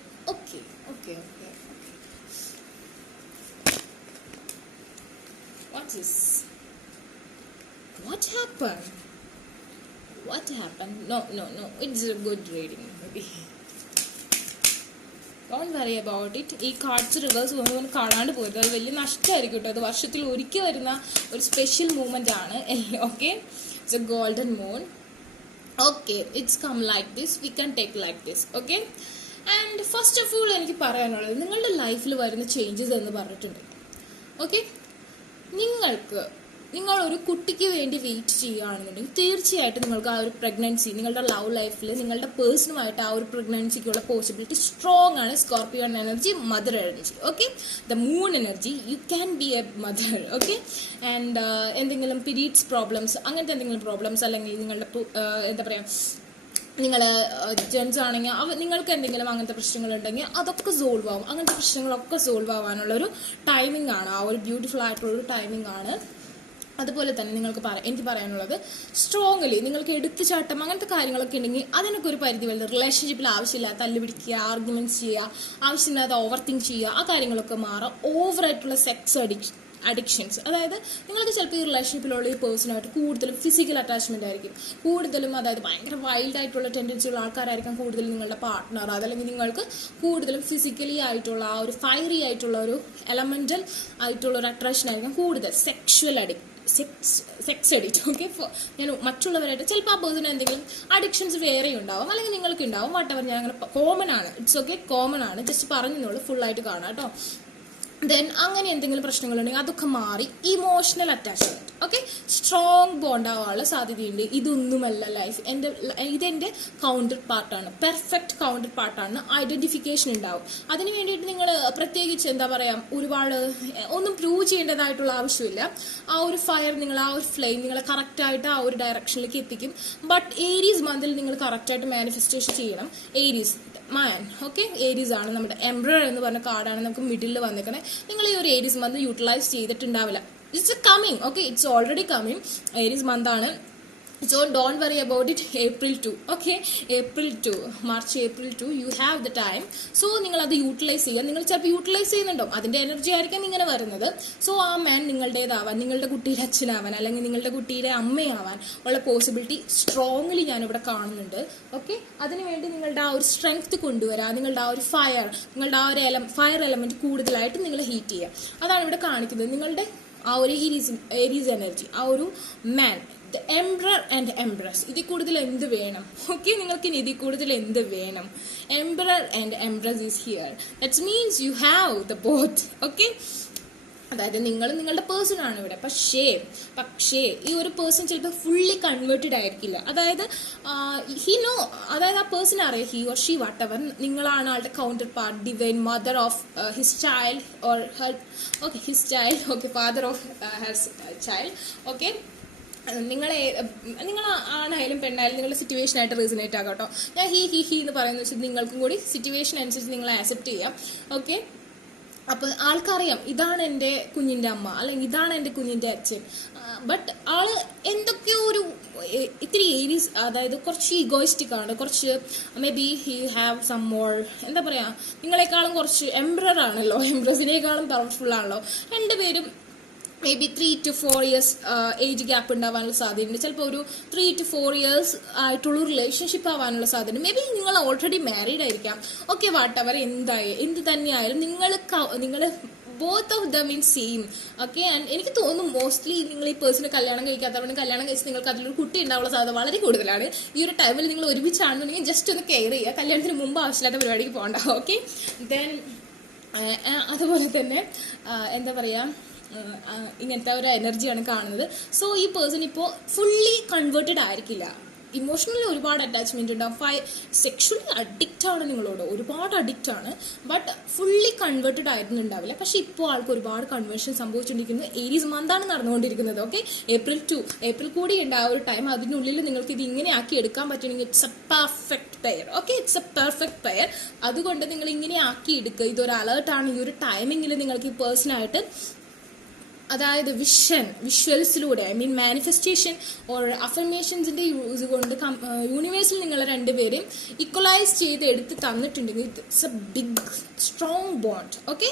What's this? What happened? No, it's a good reading, maybe. Don't worry about it. ഈ cards reverse പോകുമ്പോൾ കാണാണ്ട് പോയത് അത് വലിയ നഷ്ടമായിരിക്കും കേട്ടോ. അത് വർഷത്തിൽ ഒരിക്കൽ വരുന്ന ഒരു സ്പെഷ്യൽ മൂമെൻ്റ് ആണ്. Okay, it's a golden moon. Okay, it's come like this, we can take like this. Okay, and first of all എനിക്ക് പറയാനുള്ളത്, നിങ്ങളുടെ ലൈഫിൽ വരുന്ന ചേഞ്ചസ് എന്ന് പറഞ്ഞിട്ടുണ്ട്. ഓക്കെ, നിങ്ങളൊരു കുട്ടിക്ക് വേണ്ടി വെയിറ്റ് ചെയ്യുകയാണെന്നുണ്ടെങ്കിൽ തീർച്ചയായിട്ടും നിങ്ങൾക്ക് ആ ഒരു പ്രഗ്നൻസി, നിങ്ങളുടെ ലവ് ലൈഫിൽ നിങ്ങളുടെ പേഴ്സണുമായിട്ട് ആ ഒരു പ്രഗ്നൻസിക്കുള്ള പോസിബിലിറ്റി സ്ട്രോങ് ആണ്. Scorpion energy, mother energy. Okay, the moon energy, you can be A mother. Okay, and എന്തെങ്കിലും പീരീഡ്സ് പ്രോബ്ലംസ്, അങ്ങനത്തെ എന്തെങ്കിലും പ്രോബ്ലംസ്, അല്ലെങ്കിൽ നിങ്ങളുടെ എന്താ പറയുക, നിങ്ങൾ ജെൻസ് ആണെങ്കിൽ നിങ്ങൾക്ക് എന്തെങ്കിലും അങ്ങനത്തെ പ്രശ്നങ്ങളുണ്ടെങ്കിൽ അതൊക്കെ സോൾവ് ആവും. അങ്ങനത്തെ പ്രശ്നങ്ങളൊക്കെ സോൾവ് ആവാനുള്ളൊരു ടൈമിംഗ് ആണ്, ആ ഒരു ബ്യൂട്ടിഫുൾ ആയിട്ടുള്ളൊരു ടൈമിംഗ് ആണ്. അതുപോലെ തന്നെ എനിക്ക് പറയാനുള്ളത്, സ്ട്രോങ്ലി നിങ്ങൾക്ക് എടുത്തുചാട്ടം അങ്ങനത്തെ കാര്യങ്ങളൊക്കെ ഉണ്ടെങ്കിൽ അതിനൊക്കെ ഒരു പരിധി വരെ റിലേഷൻഷിപ്പിൽ ആവശ്യമില്ല തല്ലുപിടിക്കുക, ആർഗ്യുമെന്റ്സ് ചെയ്യുക, ആവശ്യമില്ലാതെ ഓവർ തിങ്ക് ചെയ്യുക, ആ കാര്യങ്ങളൊക്കെ മാറാം. ഓവറായിട്ടുള്ള സെക്സ് അഡിക്ഷൻസ്, അതായത് നിങ്ങൾക്ക് ചിലപ്പോൾ ഈ റിലേഷൻഷിപ്പിലുള്ള ഈ പേഴ്സണായിട്ട് കൂടുതലും ഫിസിക്കൽ അറ്റാച്ച്മെന്റ് ആയിരിക്കും കൂടുതലും, അതായത് ഭയങ്കര വൈൽഡ് ആയിട്ടുള്ള ടെൻഡൻസിയുള്ള ആൾക്കാരായിരിക്കും കൂടുതലും നിങ്ങളുടെ പാർട്ട്ണർ. അതല്ലെങ്കിൽ നിങ്ങൾക്ക് കൂടുതലും ഫിസിക്കലി ആയിട്ടുള്ള ആ ഒരു ഫയറി ആയിട്ടുള്ള ഒരു എലമെന്റൽ ആയിട്ടുള്ള ഒരു അട്രാക്ഷൻ ആയിരിക്കും കൂടുതൽ. Sex addict. ഓക്കെ, ഞാൻ മറ്റുള്ളവരായിട്ട് ചിലപ്പോൾ ആ പേഴ്സൺ എന്തെങ്കിലും അഡിക്ഷൻസ് വേറെ ഉണ്ടാവും, അല്ലെങ്കിൽ നിങ്ങൾക്ക് ഉണ്ടാവും. വാട്ടെവർ, ഞാൻ അങ്ങനെ കോമൺ ആണ്, ഇറ്റ്സ് ഓക്കെ, കോമൺ ആണ്, ജസ്റ്റ് പറഞ്ഞെന്നുള്ളൂ, ഫുള്ളായിട്ട് കാണാം കേട്ടോ. ദെൻ അങ്ങനെ എന്തെങ്കിലും പ്രശ്നങ്ങളുണ്ടെങ്കിൽ അതൊക്കെ മാറി emotional attachment. Okay, strong bond ആവാനുള്ള സാധ്യതയുണ്ട്. ഇതൊന്നുമല്ല ലൈഫ്, ഇതെന്റെ കൗണ്ടർ പാർട്ടാണ്, പെർഫെക്റ്റ് കൗണ്ടർ പാർട്ടാണ്. ഐഡന്റിഫിക്കേഷൻ ഉണ്ടാവും. അതിന് വേണ്ടിയിട്ട് നിങ്ങൾ പ്രത്യേകിച്ച് എന്താ പറയാ, ഒരുപാട് ഒന്നും പ്രൂവ് ചെയ്യേണ്ടതായിട്ടുള്ള ആവശ്യമില്ല. ആ ഒരു ഫയർ, നിങ്ങൾ ആ ഒരു ഫ്ലെയിം നിങ്ങളെ കറക്റ്റായിട്ട് ആ ഒരു ഡയറക്ഷനിലേക്ക് എത്തിക്കും. ബട്ട് ഏരീസ് മന്തിൽ നിങ്ങൾ കറക്റ്റായിട്ട് മാനിഫെസ്റ്റേഷൻ ചെയ്യണം. ഏരീസ് മാൻ, ഓക്കെ, ഏരീസ് ആണ് നമ്മുടെ എംബ്രർ എന്ന് പറഞ്ഞ കാർഡാണ് നമുക്ക് മിഡിൽ വന്നിരിക്കണേ. നിങ്ങൾ ഈ ഒരു ഏരീസ് മന്ത് യൂട്ടിലൈസ് ചെയ്തിട്ടുണ്ടാവില്ല. It's coming, okay, it's already coming. Aries month ആണ്. So don't worry about it. April 2, okay, April 2, March, April 2, you have the time. So നിങ്ങൾ അത് യൂട്ടിലൈസ് ചെയ്യുക. നിങ്ങൾ ചിലപ്പോൾ യൂട്ടിലൈസ് ചെയ്യുന്നുണ്ടോ, അതിന്റെ എനർജി ആയിരിക്കും ഇങ്ങനെ വരുന്നത്. സോ ആ മാൻ നിങ്ങളുടേതാവാൻ, നിങ്ങളുടെ കുട്ടിയുടെ അച്ഛനാവാൻ അല്ലെങ്കിൽ നിങ്ങളുടെ കുട്ടിയുടെ അമ്മയാവാൻ ഉള്ള പോസിബിലിറ്റി സ്ട്രോങ്ലി ഞാനിവിടെ കാണുന്നുണ്ട്. ഓക്കെ, അതിനുവേണ്ടി നിങ്ങളുടെ ആ ഒരു സ്ട്രെങ്ത് കൊണ്ടുവരാം, നിങ്ങളുടെ ആ ഒരു ഫയർ, നിങ്ങളുടെ ആ ഒരു ഫയർ എലമെന്റ് കൂടുതലായിട്ട് നിങ്ങൾ ഹീറ്റ് ചെയ്യുക. അതാണ് ഇവിടെ കാണിക്കുന്നത്. നിങ്ങളുടെ ആ ഒരു ഏരീസ് എനർജി, ആ ഒരു മാൻ, ദ എംബ്രർ ആൻഡ് എംബ്രസ്, ഇതിൽ കൂടുതൽ എന്ത് വേണം? ഓക്കെ, നിങ്ങൾക്ക് ഇനി ഇതിൽ കൂടുതൽ എന്ത് വേണം? എംബ്രർ and embrace is here. That means you have the both. Okay, അതായത് നിങ്ങൾ നിങ്ങളുടെ പേഴ്സൺ ആണ് ഇവിടെ. പക്ഷേ ഈ ഒരു പേഴ്സൺ ചിലപ്പോൾ ഫുള്ളി കൺവേർട്ടഡ് ആയിരിക്കില്ല. അതായത് അതായത് ആ പേഴ്സൺ അറിയാം, he or she what ever, നിങ്ങളാണ് ആളുടെ counter part, divine mother of his child or her, okay, his child, okay, father of her child. Okay, നിങ്ങൾ ആണായാലും പെണ്ണായാലും നിങ്ങളുടെ സിറ്റുവേഷൻ ആയിട്ട് റീസണേറ്റ് ആകാം കേട്ടോ. ഞാൻ ഹി എന്ന് പറയുന്നത് വെച്ചാൽ നിങ്ങൾക്കും കൂടി സിറ്റുവേഷൻ അനുസരിച്ച് നിങ്ങൾ ആക്സെപ്റ്റ് ചെയ്യാം. ഓക്കെ, അപ്പൊ ആൾക്കറിയാം ഇതാണ് എൻ്റെ കുഞ്ഞിന്റെ അമ്മ അല്ലെങ്കിൽ ഇതാണ് എൻ്റെ കുഞ്ഞിന്റെ അച്ഛൻ. ബട്ട് ആള് എന്തൊക്കെയോ ഒരു ഇത്തിരി ഏരീസ്, അതായത് കുറച്ച് ഈഗോയിസ്റ്റിക് ആണ്, കുറച്ച് may be he have some more, എന്താ പറയാ, നിങ്ങളെക്കാളും കുറച്ച് എംബ്രർ ആണല്ലോ, എംബ്രസിനേക്കാളും പവർഫുൾ ആണല്ലോ. രണ്ടുപേരും may be 3 to 4 years age gap ഉണ്ടാവാനുള്ള സാധ്യതയുണ്ട്. ചിലപ്പോൾ ഒരു 3 to 4 years ആയിട്ടുള്ള റിലേഷൻഷിപ്പ് ആവാനുള്ള സാധ്യത. മേ ബി നിങ്ങൾ ഓൾറെഡി മാരീഡ് ആയിരിക്കാം. ഓക്കെ, വാട്ട് എവർ, എന്ത് തന്നെയായാലും നിങ്ങൾ both of them in same. Okay, and എനിക്ക് തോന്നുന്നു മോസ്റ്റ്ലി നിങ്ങൾ ഈ പേഴ്സണെ കല്യാണം കഴിക്കാത്തവരുടെ കല്യാണം കഴിച്ച് നിങ്ങൾക്ക് അതിലൊരു കുട്ടി ഉണ്ടാവാനുള്ള സാധ്യത വളരെ കൂടുതലാണ്. ഈ ഒരു ടൈമിൽ നിങ്ങൾ ഒരുമിച്ചാണെന്നുണ്ടെങ്കിൽ ജസ്റ്റ് ഒന്ന് കെയർ ചെയ്യുക. കല്യാണത്തിന് മുമ്പ് ആവശ്യമില്ലാത്ത പരിപാടിക്ക് പോകണ്ട. ഓക്കെ, ദെൻ അതുപോലെ തന്നെ എന്താ പറയാ, ഇങ്ങനത്തെ ഒരു എനർജിയാണ് കാണുന്നത്. സോ ഈ പേഴ്സൺ ഇപ്പോൾ ഫുള്ളി കൺവേർട്ടഡ് ആയിരിക്കില്ല. ഇമോഷണലി ഒരുപാട് അറ്റാച്ച്മെന്റ് ഉണ്ടാവും. സെക്ഷുവലി അഡിക്റ്റ് ആണ് നിങ്ങളോട്, ഒരുപാട് അഡിക്റ്റ് ആണ്. ബട്ട് ഫുള്ളി കൺവേർട്ടഡ് ആയിരുന്നുണ്ടാവില്ല. പക്ഷെ ഇപ്പോൾ ആൾക്ക് ഒരുപാട് കൺവേർഷൻ സംഭവിച്ചുകൊണ്ടിരിക്കുന്നത് ഏരീസ് മന്താണ് നടന്നുകൊണ്ടിരിക്കുന്നത്. ഓക്കെ, ഏപ്രിൽ കൂടി ഉണ്ട് ആ ഒരു ടൈം. അതിനുള്ളിൽ നിങ്ങൾക്ക് ഇത് ഇങ്ങനെ ആക്കി എടുക്കാൻ പറ്റുമെങ്കിൽ it's A perfect pair. Okay, it's A perfect pair. അതുകൊണ്ട് നിങ്ങൾ ഇങ്ങനെ ആക്കി എടുക്കുക. ഇതൊരു അലേർട്ടാണ്. ഈ ഒരു ടൈമിങ്ങിൽ നിങ്ങൾക്ക് ഈ പേഴ്സണായിട്ട്, അതായത് വിഷ്വൽസിലൂടെ, ഐ മീൻ മാനിഫെസ്റ്റേഷൻ ഓർ അഫർമേഷൻസിന്റെ യൂസ് കൊണ്ട് യൂണിവേഴ്സിൽ നിങ്ങൾ രണ്ടുപേരും ഇക്വലൈസ് ചെയ്ത് എടുത്ത് തന്നിട്ടുണ്ടെങ്കിൽ it's a big strong bond. Okay,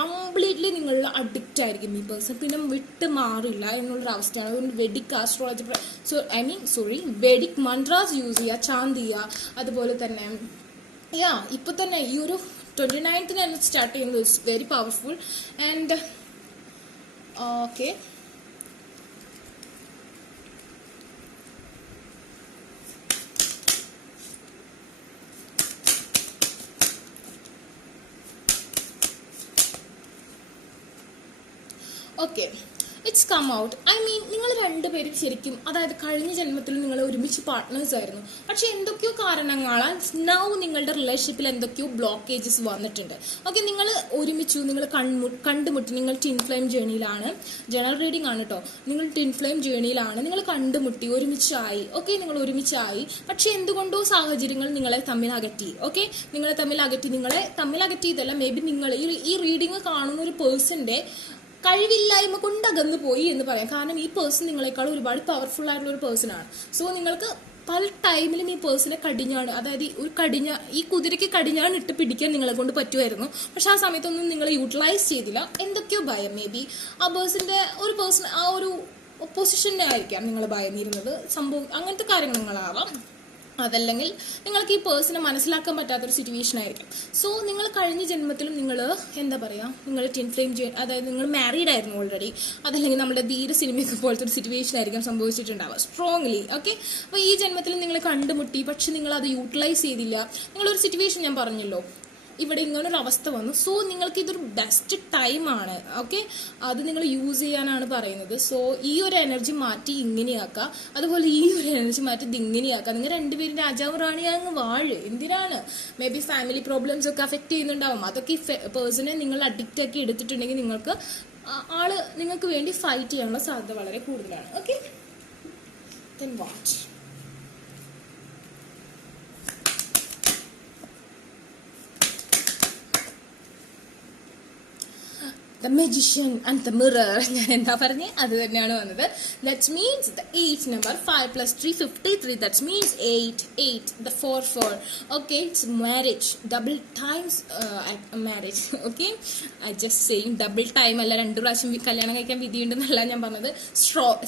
completely നിങ്ങൾ അഡിക്റ്റ് ആയിരിക്കും ഈ പേഴ്സൺ, പിന്നെ വിട്ട് മാറില്ല എന്നുള്ളൊരു അവസ്ഥയാണ്. അതുകൊണ്ട് Vedic astrology, Vedic mantras use ചെയ്യുക, ചാന്ത് ചെയ്യുക. അതുപോലെ തന്നെ ഇപ്പൊ തന്നെ ഈ ഒരു 29th സ്റ്റാർട്ട് ചെയ്യുന്നത് it's very powerful. And okay, okay, it's come out. I mean നിങ്ങൾ രണ്ടുപേരും ശരിക്കും, അതായത് കഴിഞ്ഞ ജന്മത്തിൽ നിങ്ങൾ ഒരുമിച്ച് പാർട്ട്നേഴ്സ് ആയിരുന്നു. പക്ഷെ എന്തൊക്കെയോ കാരണങ്ങളാൽ നൗ നിങ്ങളുടെ റിലേഷൻഷിപ്പിൽ എന്തൊക്കെയോ ബ്ലോക്കേജസ് വന്നിട്ടുണ്ട്. ഓക്കെ, നിങ്ങൾ ഒരുമിച്ചു, നിങ്ങൾ കണ്ടുമുട്ടി, നിങ്ങൾ ട്വിൻ ഫ്ലെയിം ജേണിയിലാണ്. ജനറൽ റീഡിംഗ് ആണ് കേട്ടോ. നിങ്ങൾ ട്വിൻ ഫ്ലെയിം ജേണിയിലാണ്, നിങ്ങൾ കണ്ടുമുട്ടി, ഒരുമിച്ചായി. ഓക്കെ, നിങ്ങൾ ഒരുമിച്ചായി. പക്ഷെ എന്തുകൊണ്ടോ സാഹചര്യങ്ങൾ നിങ്ങളെ തമ്മിൽ അകറ്റി. ഓക്കെ, നിങ്ങളെ തമ്മിൽ അകറ്റിയതല്ല, മേ ബി നിങ്ങൾ ഈ റീഡിംഗ് കാണുന്ന ഒരു പേഴ്സന്റെ കഴിവില്ലായ്മ കൊണ്ട് അകന്നു പോയി എന്ന് പറയാം. കാരണം ഈ പേഴ്സൺ നിങ്ങളെക്കാൾ ഒരുപാട് പവർഫുൾ ആയിട്ടുള്ള ഒരു പേഴ്സൺ ആണ്. സോ നിങ്ങൾക്ക് പല ടൈമിലും ഈ പേഴ്സണെ കടിഞ്ഞാണ്, അതായത് ഈ കുതിരയ്ക്ക് കടിഞ്ഞാണ് ഇട്ട് പിടിക്കാൻ നിങ്ങളെ കൊണ്ട് പറ്റുമായിരുന്നു. പക്ഷെ ആ സമയത്തൊന്നും നിങ്ങൾ യൂട്ടിലൈസ് ചെയ്തില്ല. എന്തൊക്കെയോ ഭയം, മേ ബി ആ പേഴ്സൺ ആ ഒരു പൊസിഷനെ ആയിരിക്കാം നിങ്ങൾ ഭയന്നിരുന്നത്. അങ്ങനത്തെ കാര്യങ്ങളാവാം. അതല്ലെങ്കിൽ നിങ്ങൾക്ക് ഈ പേഴ്സണെ മനസ്സിലാക്കാൻ പറ്റാത്തൊരു സിറ്റുവേഷൻ ആയിരിക്കും. സോ നിങ്ങൾ കഴിഞ്ഞ ജന്മത്തിലും നിങ്ങൾ എന്താ പറയുക, നിങ്ങൾ ട്വിൻ ഫ്ലെയിം അതായത് നിങ്ങൾ മാരീഡ് ആയിരുന്നു ഓൾറെഡി. അതല്ലെങ്കിൽ നമ്മുടെ ധീര സിനിമയൊക്കെ പോലത്തെ ഒരു സിറ്റുവേഷൻ ആയിരിക്കും സംഭവിച്ചിട്ടുണ്ടാവുക സ്ട്രോങ്ലി. ഓക്കെ, അപ്പോൾ ഈ ജന്മത്തിൽ നിങ്ങൾ കണ്ടുമുട്ടി, പക്ഷെ നിങ്ങൾ അത് യൂട്ടിലൈസ് ചെയ്തില്ല. നിങ്ങളൊരു സിറ്റുവേഷൻ ഞാൻ പറഞ്ഞല്ലോ, ഇവിടെ ഇങ്ങനൊരു അവസ്ഥ വന്നു. സോ നിങ്ങൾക്ക് ഇതൊരു ബെസ്റ്റ് ടൈമാണ്. ഓക്കെ, അത് നിങ്ങൾ യൂസ് ചെയ്യാനാണ് പറയുന്നത്. സോ ഈ ഒരു എനർജി മാറ്റി ഇങ്ങനെയാക്കുക, അതുപോലെ ഈ ഒരു എനർജി മാറ്റി ഇത് ഇങ്ങനെയാക്കുക. നിങ്ങൾ രണ്ടുപേരും രാജാവ് റാണിയാങ്ങ് വാഴ്. എന്തിനാണ്? മേ ബി ഫാമിലി പ്രോബ്ലംസ് ഒക്കെ അഫക്റ്റ് ചെയ്യുന്നുണ്ടാവും. അതൊക്കെ ഈ പേഴ്സണെ നിങ്ങൾ അഡിക്റ്റ് ആക്കി എടുത്തിട്ടുണ്ടെങ്കിൽ നിങ്ങൾക്ക് ആള് നിങ്ങൾക്ക് വേണ്ടി ഫൈറ്റ് ചെയ്യാനുള്ള സാധ്യത വളരെ കൂടുതലാണ്. Okay, then watch. The Magician and the Mirror. ഞാൻ എന്താ പറഞ്ഞേ അത് തന്നെയാണ് വന്നത്. That means the 8 number 5 plus 3 53. That means 8. The 4. Okay, it's marriage. Double times marriage. Okay, I just saying double time അല്ല, 2 പ്രാവശ്യം കല്യാണം കഴിക്കാൻ വിധിയുണ്ടെന്നല്ല ഞാൻ പറഞ്ഞത്.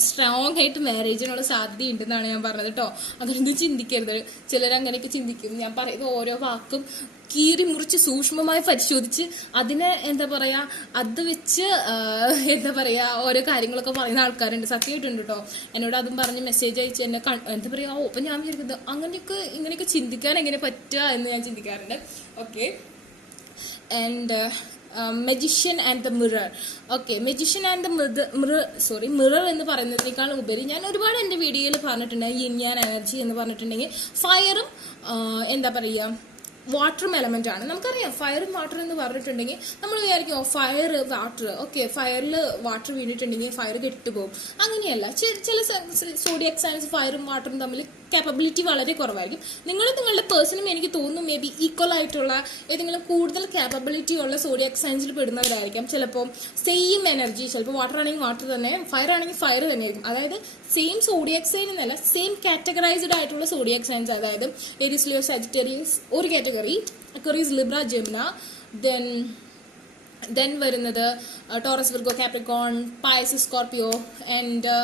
സ്ട്രോങ് ആയിട്ട് മാരേജിനുള്ള സാധ്യത ഉണ്ടെന്നാണ് ഞാൻ പറഞ്ഞത് കേട്ടോ. അതൊന്നും ചിന്തിക്കരുത്. ചിലരങ്ങനെയൊക്കെ ചിന്തിക്കും. ഞാൻ പറയുന്നത് ഓരോ വാക്കും കീറി മുറിച്ച് സൂക്ഷ്മമായി പരിശോധിച്ച് അതിനെ എന്താ പറയാ, അത് വെച്ച് എന്താ പറയാ ഓരോ കാര്യങ്ങളൊക്കെ പറയുന്ന ആൾക്കാരുണ്ട്. സത്യമായിട്ടുണ്ട് കേട്ടോ. എന്നോട് അതും പറഞ്ഞ് മെസ്സേജ് അയച്ച് എന്നെ എന്താ പറയാ, അപ്പൊ ഞാൻ വിചാരിക്കുന്നത് ഇങ്ങനെയൊക്കെ ചിന്തിക്കാൻ എങ്ങനെ പറ്റുക എന്ന് ഞാൻ ചിന്തിക്കാറുണ്ട്. Okay, and magician and the mirror. Okay, magician and the mirror എന്ന് പറയുന്നതിനേക്കാൾ ഉപരി ഞാൻ ഒരുപാട് എൻ്റെ വീഡിയോയിൽ പറഞ്ഞിട്ടുണ്ട്. യിൻ യാങ് എനർജി എന്ന് പറഞ്ഞിട്ടുണ്ടെങ്കിൽ ഫയറും എന്താ പറയുക വാട്ടറും എലമെന്റ് ആണ്. നമുക്കറിയാം ഫയറും വാട്ടർ എന്ന് പറഞ്ഞിട്ടുണ്ടെങ്കിൽ നമ്മൾ വിചാരിക്കും ഫയർ വാട്ടർ, ഓക്കെ ഫയറിൽ വാട്ടർ വീണിട്ടുണ്ടെങ്കിൽ ഫയർ കെട്ടുപോകും. അങ്ങനെയല്ല. ചില സോഡിയക് സയൻസ് ഫയറും വാട്ടറും തമ്മിൽ കാപ്പബിലിറ്റി വളരെ കുറവായിരിക്കും. നിങ്ങളുടെ പേഴ്സണും എനിക്ക് തോന്നുന്നു മേ ബി ഈക്വൽ ആയിട്ടുള്ള ഏതെങ്കിലും കൂടുതൽ കാപ്പബിലിറ്റി ഉള്ള സോഡിയക് സയൻസിൽ പെടുന്നവരായിരിക്കാം. ചിലപ്പോൾ സെയിം എനർജി, ചിലപ്പോൾ വാട്ടർ ആണെങ്കിൽ വാട്ടർ തന്നെ, ഫയർ ആണെങ്കിൽ ഫയർ തന്നെ ആയിരിക്കും. അതായത് സെയിം സോഡിയക് സൈൻ എന്നല്ല, സെയിം കാറ്റഗറൈസ്ഡ് ആയിട്ടുള്ള സോഡിയക് സയൻസ്. അതായത് ഏരീസ്, ലിയോ, സാജിറ്റേറിയസ് ഒരു category, Aquarius, Libra, Gemini, then വരുന്നത് Taurus, Virgo, Capricorn, Pisces, Scorpio and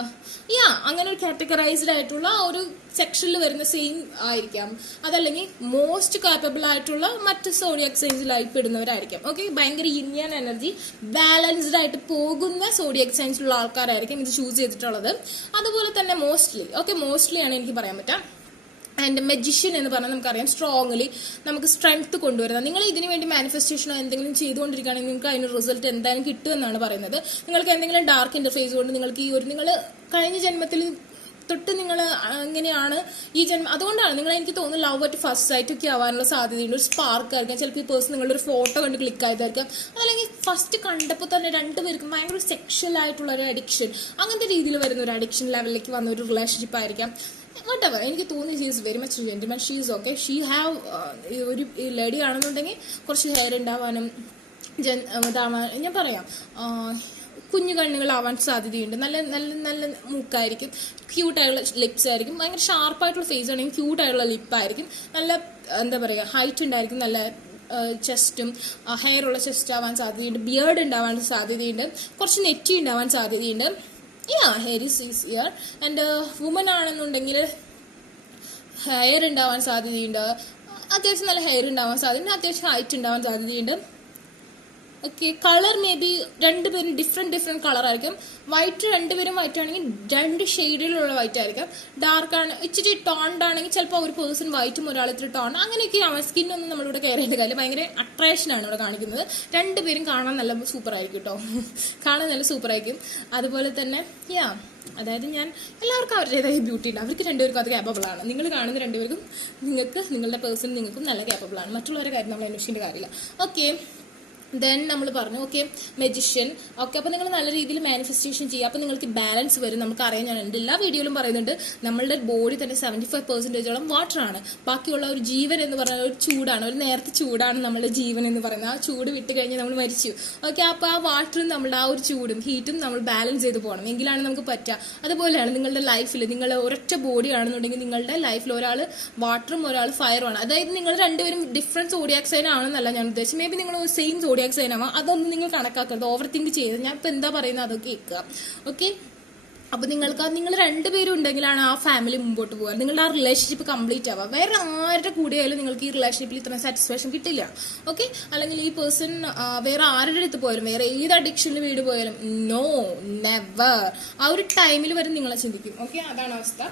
അങ്ങനെ ഒരു കാറ്റഗറൈസ്ഡ് ആയിട്ടുള്ള ഒരു സെക്ഷനിൽ വരുന്ന സെയിം ആയിരിക്കാം. അതല്ലെങ്കിൽ മോസ്റ്റ് കാപ്പബിൾ ആയിട്ടുള്ള മറ്റ് സോഡിയക് സൈൻസിലായി പെടുന്നവരായിരിക്കാം. ഓക്കെ, ഭയങ്കര യിൻ യാങ് എനർജി ബാലൻസ്ഡ് ആയിട്ട് പോകുന്ന സോഡിയക് സൈൻസിലുള്ള ആൾക്കാരായിരിക്കും ഇത് ചൂസ് ചെയ്തിട്ടുള്ളത്. അതുപോലെ തന്നെ മോസ്റ്റ്ലി ആണ് എനിക്ക് പറയാൻ പറ്റാം. ആൻഡ് മെജിഷ്യൻ എന്ന് പറഞ്ഞാൽ നമുക്കറിയാം സ്ട്രോങ്ലി നമുക്ക് സ്ട്രെങ്ത് കൊണ്ടുവരുന്നത്. നിങ്ങൾ ഇതിനു വേണ്ടി മാനിഫെസ്റ്റേഷനോ എന്തെങ്കിലും ചെയ്തുകൊണ്ടിരിക്കുകയാണെങ്കിൽ നിങ്ങൾക്ക് അതിന് റിസൾട്ട് എന്തായാലും കിട്ടുമെന്നാണ് പറയുന്നത്. നിങ്ങൾക്ക് എന്തെങ്കിലും ഡാർക്ക് ഇന്റർഫേസ് കൊണ്ട് നിങ്ങൾക്ക് നിങ്ങൾ കഴിഞ്ഞ ജന്മത്തിൽ തൊട്ട് നിങ്ങൾ എങ്ങനെയാണ് ഈ ജന്മം, അതുകൊണ്ടാണ് നിങ്ങൾ എനിക്ക് തോന്നുന്നു ലവ് അറ്റ് ഫസ്റ്റ് സൈറ്റ് ഒക്കെ ആവാനുള്ള സാധ്യതയുണ്ട്. ഒരു സ്പാർക്ക് ആയിരിക്കാം. ചിലപ്പോൾ ഈ പേഴ്സൺ നിങ്ങളുടെ ഒരു ഫോട്ടോ കണ്ട് ക്ലിക്ക് ആയതായിരിക്കാം. അതല്ലെങ്കിൽ ഫസ്റ്റ് കണ്ടപ്പോൾ തന്നെ രണ്ടുപേർക്കും ഭയങ്കര സെക്ഷൽ ആയിട്ടുള്ള ഒരു അഡിക്ഷൻ, അങ്ങനത്തെ രീതിയിൽ വരുന്ന ഒരു അഡിക്ഷൻ ലെവലിലേക്ക് വന്ന ഒരു റിലേഷൻഷിപ്പ് ആയിരിക്കാം. whatever. എനിക്ക് തോന്നി she is very much gentleman. She is okay. She have ഒരു ലേഡി ആണെന്നുണ്ടെങ്കിൽ കുറച്ച് ഹെയർ ഉണ്ടാവാനും ഞാൻ പറയാം കുഞ്ഞു കണ്ണുകളാവാൻ സാധ്യതയുണ്ട്. നല്ല നല്ല നല്ല മൂക്കായിരിക്കും, ക്യൂട്ടായുള്ള ലിപ്സ് ആയിരിക്കും, ഭയങ്കര ഷാർപ്പായിട്ടുള്ള ഫേസ് ആണെങ്കിൽ ക്യൂട്ടായുള്ള ലിപ്പായിരിക്കും, നല്ല എന്താ പറയുക ഹൈറ്റ് ഉണ്ടായിരിക്കും, നല്ല ചെസ്റ്റും ഹെയർ ഉള്ള ചെസ്റ്റ് ആവാൻ സാധ്യതയുണ്ട്, ബിയേർഡ് ഉണ്ടാവാൻ സാധ്യതയുണ്ട്, കുറച്ച് നെറ്റി ഉണ്ടാവാൻ സാധ്യതയുണ്ട്. Hair is easier. And woman ആണെന്നുണ്ടെങ്കിൽ ഹെയർ ഉണ്ടാവാൻ സാധ്യതയുണ്ട്, അത്യാവശ്യം നല്ല ഹെയർ ഉണ്ടാവാൻ സാധ്യതയുണ്ട്, അത്യാവശ്യം ഹൈറ്റ് ഉണ്ടാവാൻ സാധ്യതയുണ്ട്. ഓക്കെ, കളർ മേ ബി രണ്ടുപേരും ഡിഫറെന്റ് കളർ ആയിരിക്കും. വൈറ്റ് രണ്ടുപേരും വൈറ്റ് ആണെങ്കിൽ രണ്ട് ഷെയ്ഡിലുള്ള വൈറ്റ് ആയിരിക്കും. ഡാർക്ക് ആണ് ഇച്ചിരി ടോൺഡ് ആണെങ്കിൽ ചിലപ്പോൾ ഒരു പേഴ്സൺ വൈറ്റും ഒരാൾ ഇത്തിരി ടോൺ, അങ്ങനെയൊക്കെ ആവാം. സ്കിന്നൊന്നും നമ്മളിവിടെ കെയർ ചെയ്യേണ്ട കാര്യം. ഭയങ്കര അട്രാക്ഷനാണ് ഇവിടെ കാണിക്കുന്നത്. രണ്ടുപേരും കാണാൻ നല്ല സൂപ്പർ ആയിരിക്കും കേട്ടോ, കാണാൻ നല്ല സൂപ്പർ ആയിരിക്കും. അതുപോലെ തന്നെ അതായത് ഞാൻ എല്ലാവർക്കും അവരുടേതായ ബ്യൂട്ടി ഉണ്ട്. അവർക്ക് രണ്ടുപേർക്കും അത് ക്യാപ്പബിൾ ആണ്. നിങ്ങൾ കാണുന്ന രണ്ടുപേർക്കും നിങ്ങളുടെ പേഴ്സൺ നിങ്ങൾക്കും നല്ല ക്യാപ്പബിൾ ആണ്. മറ്റുള്ളവരുടെ കാര്യം നമ്മൾ അന്വേഷിക്കേണ്ട കാര്യമില്ല. ഓക്കെ, ദെൻ നമ്മൾ പറഞ്ഞു ഓക്കെ മെജിഷ്യൻ. ഓക്കെ, അപ്പോൾ നിങ്ങൾ നല്ല രീതിയിൽ മാനിഫെസ്റ്റേഷൻ ചെയ്യുക. അപ്പോൾ നിങ്ങൾക്ക് ബാലൻസ് വരും. നമുക്കറിയാം, ഞാൻ എൻ്റെ എല്ലാ വീഡിയോയിലും പറയുന്നുണ്ട്, നമ്മളുടെ ബോഡി തന്നെ 75% വാട്ടറാണ്. ബാക്കിയുള്ള ഒരു ജീവൻ എന്ന് പറഞ്ഞാൽ ഒരു ചൂടാണ്, ഒരു നേരത്തെ ചൂടാണ് നമ്മുടെ ജീവൻ എന്ന് പറയുന്നത്. ആ ചൂട് വിട്ട് കഴിഞ്ഞാൽ നമ്മൾ മരിച്ചു. ഓക്കെ, അപ്പോൾ ആ വാട്ടറും നമ്മളുടെ ആ ഒരു ചൂടും ഹീറ്റും നമ്മൾ ബാലൻസ് ചെയ്ത് പോകണം, എങ്കിലാണ് നമുക്ക് പറ്റുക. അതുപോലെയാണ് നിങ്ങളുടെ ലൈഫിൽ നിങ്ങൾ ഒരൊറ്റ ബോഡി ആണെന്നുണ്ടെങ്കിൽ നിങ്ങളുടെ ലൈഫിൽ ഒരാൾ വാട്ടറും ഒരാൾ ഫയറുമാണ്. അതായത് നിങ്ങൾ രണ്ടുപേരും ഡിഫറൻറ്റ് സോഡിയാക് സൈൻ ആണെന്നല്ല ഞാൻ ഉദ്ദേശിച്ചത്. മേ ബി നിങ്ങൾ സെയിം സോഡിയാക് സൈൻ ആവാം. അതൊന്നും നിങ്ങൾ കണക്കാക്കരുത്, ഓവർ തിങ്ക് ചെയ്ത്. ഞാൻ ഇപ്പം എന്താ പറയുന്നത് അതൊക്കെ കേൾക്കുക. ഓക്കെ, അപ്പൊ നിങ്ങൾ രണ്ടുപേരും ഉണ്ടെങ്കിലാണ് ആ ഫാമിലി മുമ്പോട്ട് പോകുക, നിങ്ങളുടെ ആ റിലേഷൻഷിപ്പ് കംപ്ലീറ്റ് ആവുക. വേറെ ആരുടെ കൂടെയായാലും നിങ്ങൾക്ക് ഈ റിലേഷൻഷിപ്പിൽ ഇത്ര സാറ്റിസ്ഫാക്ഷൻ കിട്ടില്ല. ഓക്കെ, അല്ലെങ്കിൽ ഈ പേഴ്സൺ വേറെ ആരുടെ അടുത്ത് പോയാലും വേറെ ഏത് അഡിക്ഷനിൽ വീട് പോയാലും നോ നെവർ ആ ഒരു ടൈമിൽ വരെ നിങ്ങളെ ചിന്തിക്കും. ഓക്കെ, അതാണ് അവസ്ഥ.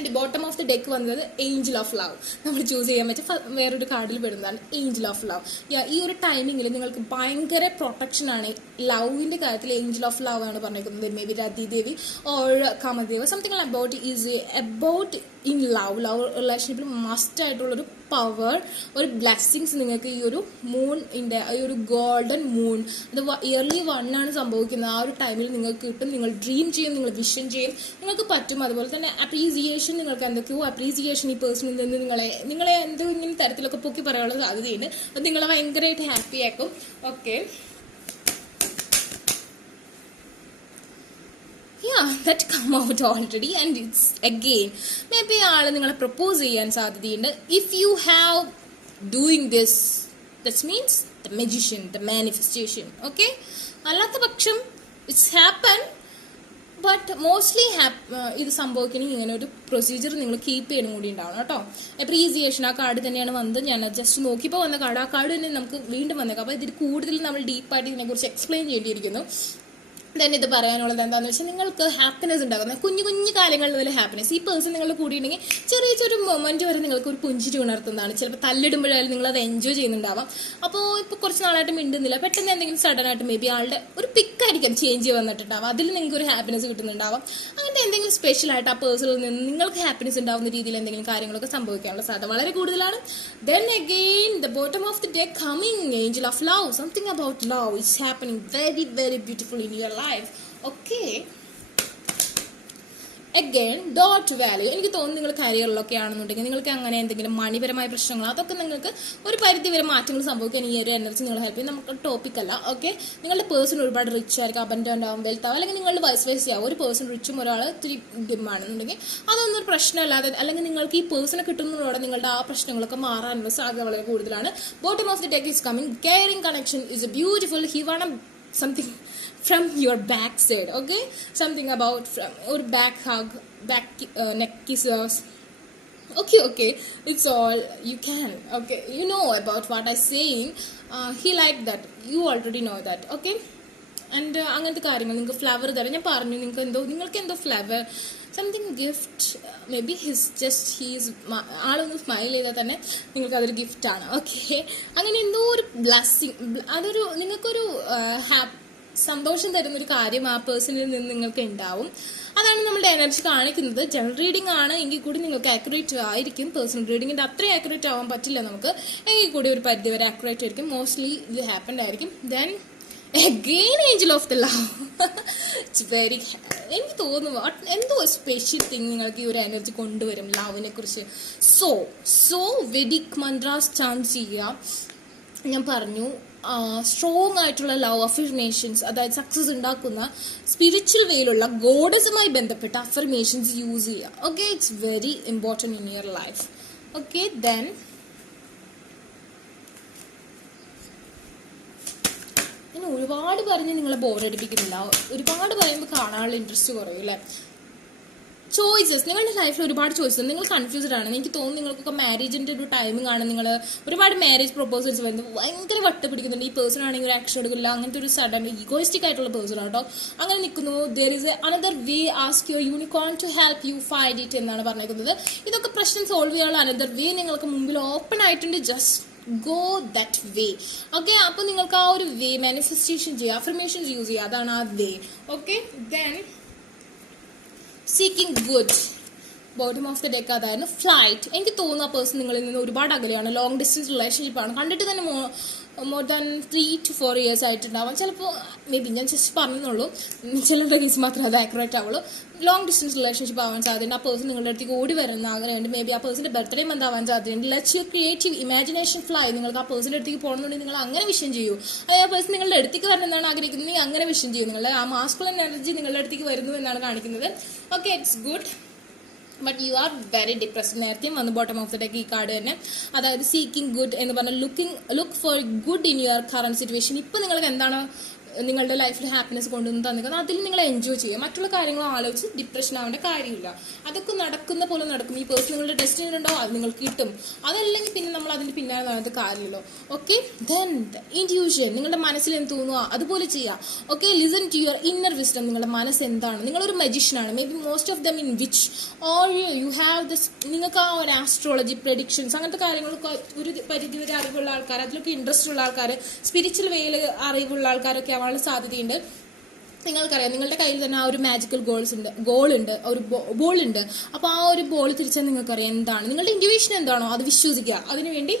And bottom of the deck വന്നത് ഏഞ്ചൽ ഓഫ് ലവ്. നമ്മൾ ചൂസ് ചെയ്യാൻ പറ്റിയ വേറൊരു കാർഡിൽ പെടുന്നതാണ് ഏഞ്ചൽ ഓഫ് ലവ്. ഈ ഒരു ടൈമിങ്ങിൽ നിങ്ങൾക്ക് ഭയങ്കര പ്രൊട്ടക്ഷനാണ് ലവിൻ്റെ കാര്യത്തിൽ. ഏഞ്ചൽ ഓഫ് ലവ് ആണ് പറഞ്ഞിരിക്കുന്നത്. Maybe Rati Devi or Kamadeva, something about is about in love റിലേഷൻഷിപ്പിൽ മസ്റ്റ് ആയിട്ടുള്ളൊരു പവർ, ഒരു ബ്ലെസ്സിങ്സ് നിങ്ങൾക്ക് ഈ ഒരു മൂണിൻ്റെ ഈ ഒരു ഗോൾഡൻ മൂൺ, അത് ഇയർലി 1 ആണ് സംഭവിക്കുന്നത്. ആ ഒരു ടൈമിൽ നിങ്ങൾക്ക് കിട്ടും. നിങ്ങൾ ഡ്രീം ചെയ്യും, നിങ്ങൾ വിഷൻ ചെയ്യും, നിങ്ങൾക്ക് പറ്റും. അതുപോലെ തന്നെ അപ്രീസിയേഷൻ, നിങ്ങൾക്ക് എന്തൊക്കെയോ അപ്രീസിയേഷൻ ഈ പേഴ്സണിൽ നിന്ന് നിങ്ങളെ എന്തെങ്കിലും തരത്തിലൊക്കെ പൊക്കി പറയാനുള്ള സാധ്യതയുണ്ട്. അത് നിങ്ങളെ ഭയങ്കരമായിട്ട് ഹാപ്പി ആക്കും. Okay, that come out already, and it's again maybe ആള് നിങ്ങളെ പ്രപ്പോസ് ചെയ്യാൻ സാധ്യതയുണ്ട്. if you have doing this, that means the magician, the manifestation. okay, അല്ലാത്ത പക്ഷം it's happen, but mostly ഇത് സംഭവിക്കണമെങ്കിൽ ഇങ്ങനെ ഒരു പ്രൊസീജിയർ നിങ്ങൾ കീപ്പ് ചെയ്യണം കൂടി ഉണ്ടാവണം കേട്ടോ. അപ്രീസിയേഷൻ ആ കാർഡ് തന്നെയാണ് വന്നത്. ഞാൻ ജസ്റ്റ് നോക്കിയപ്പോൾ വന്ന കാർഡ്, ആ കാർഡ് തന്നെ നമുക്ക് വീണ്ടും വന്നേക്കാം. അപ്പോൾ ഇതിൽ കൂടുതൽ നമ്മൾ ഡീപ്പായിട്ട് ഇതിനെക്കുറിച്ച് എക്സ്പ്ലെയിൻ ചെയ്യേണ്ടിയിരിക്കുന്നു. തന്നെ ഇത് പറയാനുള്ളത് എന്താണെന്ന് വെച്ചാൽ, നിങ്ങൾക്ക് ഹാപ്പിനെസ് ഉണ്ടാകുന്ന കുഞ്ഞു കുഞ്ഞു കാര്യങ്ങളിൽ വരെ ഹാപ്പിനെസ്. ഈ പേഴ്സൺ നിങ്ങളുടെ കൂടിയിട്ടുണ്ടെങ്കിൽ ചെറിയ മൊമെന്റ് വരെ നിങ്ങൾക്ക് ഒരു പുഞ്ചിരി ഉണർത്തുന്നതാണ്. ചിലപ്പോൾ തല്ലിടുമ്പോഴായാലും നിങ്ങൾ അത് എൻജോയ് ചെയ്യുന്നുണ്ടാവാം. അപ്പോൾ ഇപ്പോൾ കുറച്ച് നാളായിട്ട് മിണ്ടുന്നില്ല, പെട്ടെന്ന് എന്തെങ്കിലും സഡൻ ആയിട്ട് മേ ബി ആളുടെ ഒരു പിക്കായിരിക്കും ചേഞ്ച് വന്നിട്ടുണ്ടാവാം, അതിൽ നിങ്ങൾക്ക് ഒരു ഹാപ്പിനെസ് കിട്ടുന്നുണ്ടാവാം. അങ്ങനത്തെ എന്തെങ്കിലും സ്പെഷ്യൽ ആയിട്ട് ആ പേഴ്സണിൽ നിന്ന് നിങ്ങൾക്ക് ഹാപ്പിനെസ് ഉണ്ടാവുന്ന രീതിയിൽ എന്തെങ്കിലും കാര്യങ്ങളൊക്കെ സംഭവിക്കാനുള്ള സാധ്യത വളരെ കൂടുതലാണ്. Then again, the bottom of the deck coming, angel of love, something about love is happening very very beautiful in your life. okay, again dot value. എനിക്ക് തോന്നുന്നു നിങ്ങൾ കരിയറിലൊക്കെ ആണെന്നുണ്ടെങ്കിൽ നിങ്ങൾക്ക് അങ്ങനെ എന്തെങ്കിലും മണിപരമായ പ്രശ്നങ്ങൾ, അതൊക്കെ നിങ്ങൾക്ക് ഒരു പരിധി വരെ മാറ്റങ്ങൾ സംഭവിക്കാൻ ഈ ഒരു എനർജി നിങ്ങൾ ഹെൽപ്പ് ചെയ്യും. നമുക്ക് ടോപ്പിക് അല്ല. ഓക്കെ, നിങ്ങളുടെ പേഴ്സൺ ഒരുപാട് റിച്ച് ആയിരിക്കും, അബൻഡന്റ് ആവും, വെൽത്ത് ആവും, അല്ലെങ്കിൽ നിങ്ങളുടെ വൈസ് വൈസ് ആവും. ഒരു പേഴ്സൺ റിച്ചും ഒരാൾ ഇത്തിരി ഡിമാണെന്നുണ്ടെങ്കിൽ അതൊന്നും ഒരു പ്രശ്നമല്ലാതെ, അല്ലെങ്കിൽ നിങ്ങൾക്ക് ഈ പേഴ്സണെ കിട്ടുന്നതോടെ നിങ്ങളുടെ ആ പ്രശ്നങ്ങളൊക്കെ മാറാനുള്ള സാധ്യത വളരെ കൂടുതലാണ്. Bottom of the deck is coming. Caring connection is A beautiful. He want something from your back side. okay, something about from or back hug, back neck kisses. okay, it's all you can. okay, you know about what I saying. He like that, you already know that. okay, and അങ്ങനത്തെ കാര്യങ്ങൾ. നിങ്ങൾക്ക് flower തരാം, ഞാൻ പറഞ്ഞു നിങ്ങൾക്ക് എന്തോ flower something gift, maybe ആളൊന്ന് smile ചെയ്താൽ തന്നെ നിങ്ങൾക്ക് അതൊരു ഗിഫ്റ്റാണ്. ഓക്കെ, അങ്ങനെ എന്തോ ഒരു ബ്ലെസ്സിങ്, അതൊരു നിങ്ങൾക്കൊരു സന്തോഷം തരുന്നൊരു കാര്യം ആ പേഴ്സണിൽ നിന്ന് നിങ്ങൾക്ക് ഉണ്ടാവും. അതാണ് നമ്മളുടെ എനർജി കാണിക്കുന്നത്. ജനറൽ റീഡിംഗ് ആണ് എങ്കിൽ കൂടി നിങ്ങൾക്ക് ആക്യുറേറ്റ് ആയിരിക്കും. പേഴ്സണൽ റീഡിങ്ങിൻ്റെ അത്രയും ആക്യുറേറ്റ് ആവാൻ പറ്റില്ല നമുക്ക്, എങ്കിൽ കൂടി ഒരു പരിധി വരെ ആക്യുറേറ്റ് ആയിരിക്കും. മോസ്റ്റ്ലി ഇത് ഹാപ്പൻഡ് ആയിരിക്കും. Then again angel of the love. it's very, എനിക്ക് തോന്നുന്നു എന്തോ സ്പെഷ്യൽ തിങ് നിങ്ങൾക്ക് ഈ ഒരു എനർജി കൊണ്ടുവരും ലവിനെ കുറിച്ച്. സോ വെഡിക് മന്ത്രാസ് ചാൻസ് ചെയ്യുക. ഞാൻ പറഞ്ഞു സ്ട്രോങ് ആയിട്ടുള്ള ലവ് അഫർമേഷൻസ്, അതായത് സക്സസ് ഉണ്ടാക്കുന്ന സ്പിരിച്വൽ വേയിലുള്ള ഗോഡസുമായി ബന്ധപ്പെട്ട അഫർമേഷൻസ് യൂസ് ചെയ്യുക. Okay, it's very important in your life. Okay, then ഒരുപാട് പറഞ്ഞ് നിങ്ങളെ ബോറടിപ്പിക്കുന്നില്ല. ഒരുപാട് പറയുമ്പോൾ കാണാനുള്ള ഇൻട്രസ്റ്റ് കുറയും അല്ലേ. ചോയ്സസ്, നിങ്ങളുടെ ലൈഫിൽ ഒരുപാട് ചോയ്സസ്. നിങ്ങൾ കൺഫ്യൂസ്ഡ് ആണ്. എനിക്ക് തോന്നുന്നു നിങ്ങൾക്കൊക്കെ മാരേജിൻ്റെ ഒരു ടൈമിംഗ് ആണ്. നിങ്ങൾ ഒരുപാട് മാരേജ് പ്രൊപ്പോസൽസ് വരുന്നത് ഭയങ്കര വട്ട് പിടിക്കുന്നുണ്ട്. ഈ പേഴ്സൺ ആണെങ്കിൽ ഒരു ആക്ഷൻ എടുക്കില്ല, അങ്ങനത്തെ ഒരു സഡൻ ഈഗോയിസ്റ്റിക് ആയിട്ടുള്ള പേഴ്സൺ ആട്ടോ. അങ്ങനെ നിൽക്കുന്നു. There is another way, ask your unicorn to help you find it എന്നാണ് പറഞ്ഞിരിക്കുന്നത്. ഇതൊക്കെ പ്രശ്നം സോൾവ് ചെയ്യാനുള്ള അനദർ വേ നിങ്ങൾക്ക് മുമ്പിൽ ഓപ്പൺ ആയിട്ടുണ്ട്. Just go that way. Okay, അപ്പോൾ നിങ്ങൾക്ക് ആ ഒരു വേ മാനിഫെസ്റ്റേഷൻ ചെയ്യുക, അഫർമേഷൻസ് യൂസ് ചെയ്യുക, അതാണ് ആ way. Okay, then seeking good. Bottom of the deck അതായിരുന്നു ഫ്ലൈറ്റ്. എനിക്ക് തോന്നുന്നു ആ പേഴ്സൺ നിങ്ങളിൽ നിന്ന് ഒരുപാട് അകലെയാണ്. ലോങ് ഡിസ്റ്റൻസ് റിലേഷൻഷിപ്പാണ്. കണ്ടിട്ട് തന്നെ മോർ ദാൻ 3 to 4 years ആയിട്ടുണ്ടാവാം. ചിലപ്പോൾ മേ ബി ഞാൻ ജസ്റ്റ് പറഞ്ഞെന്നുള്ളൂ, ചിലരുടെ കേസ് മാത്രമേ അത് ആക്യുറേറ്റ് ആവുള്ളൂ. ലോങ് ഡിസ്റ്റൻസ് റിലേഷൻഷിപ്പ് ആവാൻ സാധ്യതയുണ്ട്. ആ പേഴ്സൺ നിങ്ങളുടെ അടുത്തേക്ക് ഓടി വരുന്ന ആഗ്രഹമുണ്ട്. മേ ബി ആ പേഴ്സൻ്റെ ബർത്ത്ഡേ മന്ത് ആവാൻ സാധ്യതയുണ്ട്. Let's you creative imagination fly. നിങ്ങൾക്ക് ആ പേഴ്സൻ്റെ അടുത്തേക്ക് പോകണമെന്നുണ്ടെങ്കിൽ നിങ്ങൾ അങ്ങനെ വിഷൻ ചെയ്യൂ. ആ പേഴ്സൺ നിങ്ങളുടെ അടുത്തേക്ക് വരണമെന്നാണ് ആഗ്രഹിക്കുന്നത്, അങ്ങനെ വിഷൻ ചെയ്യും. നിങ്ങളുടെ ആ മാസ്കുലൻ എനർജി നിങ്ങളുടെ അടുത്തേക്ക് വരുന്നു എന്നാണ് കാണിക്കുന്നത്. Okay, it's good. But you are very depressed. നേരത്തെയും വന്നു ബോട്ടം ഓഫ് ദ ഡെക്ക് ഈ കാർഡ് തന്നെ. അതായത് സീക്കിംഗ് ഗുഡ് എന്ന് പറഞ്ഞാൽ look for good in your current situation. ഇപ്പം നിങ്ങൾക്ക് എന്താണ് നിങ്ങളുടെ ലൈഫിൽ ഹാപ്പിനെസ് കൊണ്ടുവന്ന് തന്നിരിക്കുന്നത് അതിൽ നിങ്ങൾ എൻജോയ് ചെയ്യുക. മറ്റുള്ള കാര്യങ്ങൾ ആലോചിച്ച് ഡിപ്രഷൻ ആവേണ്ട കാര്യമില്ല. അതൊക്കെ നടക്കുന്ന പോലെ നടക്കും. ഈ പേഴ്സൺ നിങ്ങളുടെ ഡെസ്റ്റിനി ഉണ്ടോ അത് നിങ്ങൾക്ക് കിട്ടും. അതല്ലെങ്കിൽ പിന്നെ നമ്മൾ അതിന്റെ പിന്നാലെ നടന്നിട്ട് കാര്യമില്ലല്ലോ. ഓക്കെ, ദെൻ ഇൻറ്റ്യൂഷൻ, നിങ്ങളുടെ മനസ്സിൽ എന്ത് തോന്നുക അതുപോലെ ചെയ്യുക. Okay, listen to your inner wisdom. നിങ്ങളുടെ മനസ്സ് എന്താണ്? നിങ്ങളൊരു മജീഷ്യനാണ്. Maybe most of them in which or you have this. നിങ്ങൾക്ക് ആ ഒരു ആസ്ട്രോളജി, പ്രഡിക്ഷൻസ്, അങ്ങനത്തെ കാര്യങ്ങളൊക്കെ ഒരു പരിധി വരെ അറിവുള്ള ആൾക്കാർ, അതിലൊക്കെ ഇൻട്രസ്റ്റ് ഉള്ള ആൾക്കാർ, സ്പിരിച്വൽ വേയിൽ അറിവുള്ള ആൾക്കാരൊക്കെ ആവാനുള്ള സാധ്യതയുണ്ട്. നിങ്ങൾക്കറിയാം നിങ്ങളുടെ കയ്യിൽ തന്നെ ആ ഒരു മാജിക്കൽ ഗോൾ ഉണ്ട്, ഒരു ബോൾ ഉണ്ട്. അപ്പോൾ ആ ഒരു ബോൾ തിരിച്ചാൽ നിങ്ങൾക്കറിയാം എന്താണ് നിങ്ങളുടെ ഇൻറ്റ്യൂഷൻ എന്താണോ അത് വിശ്വസിക്കുക, അതിനുവേണ്ടി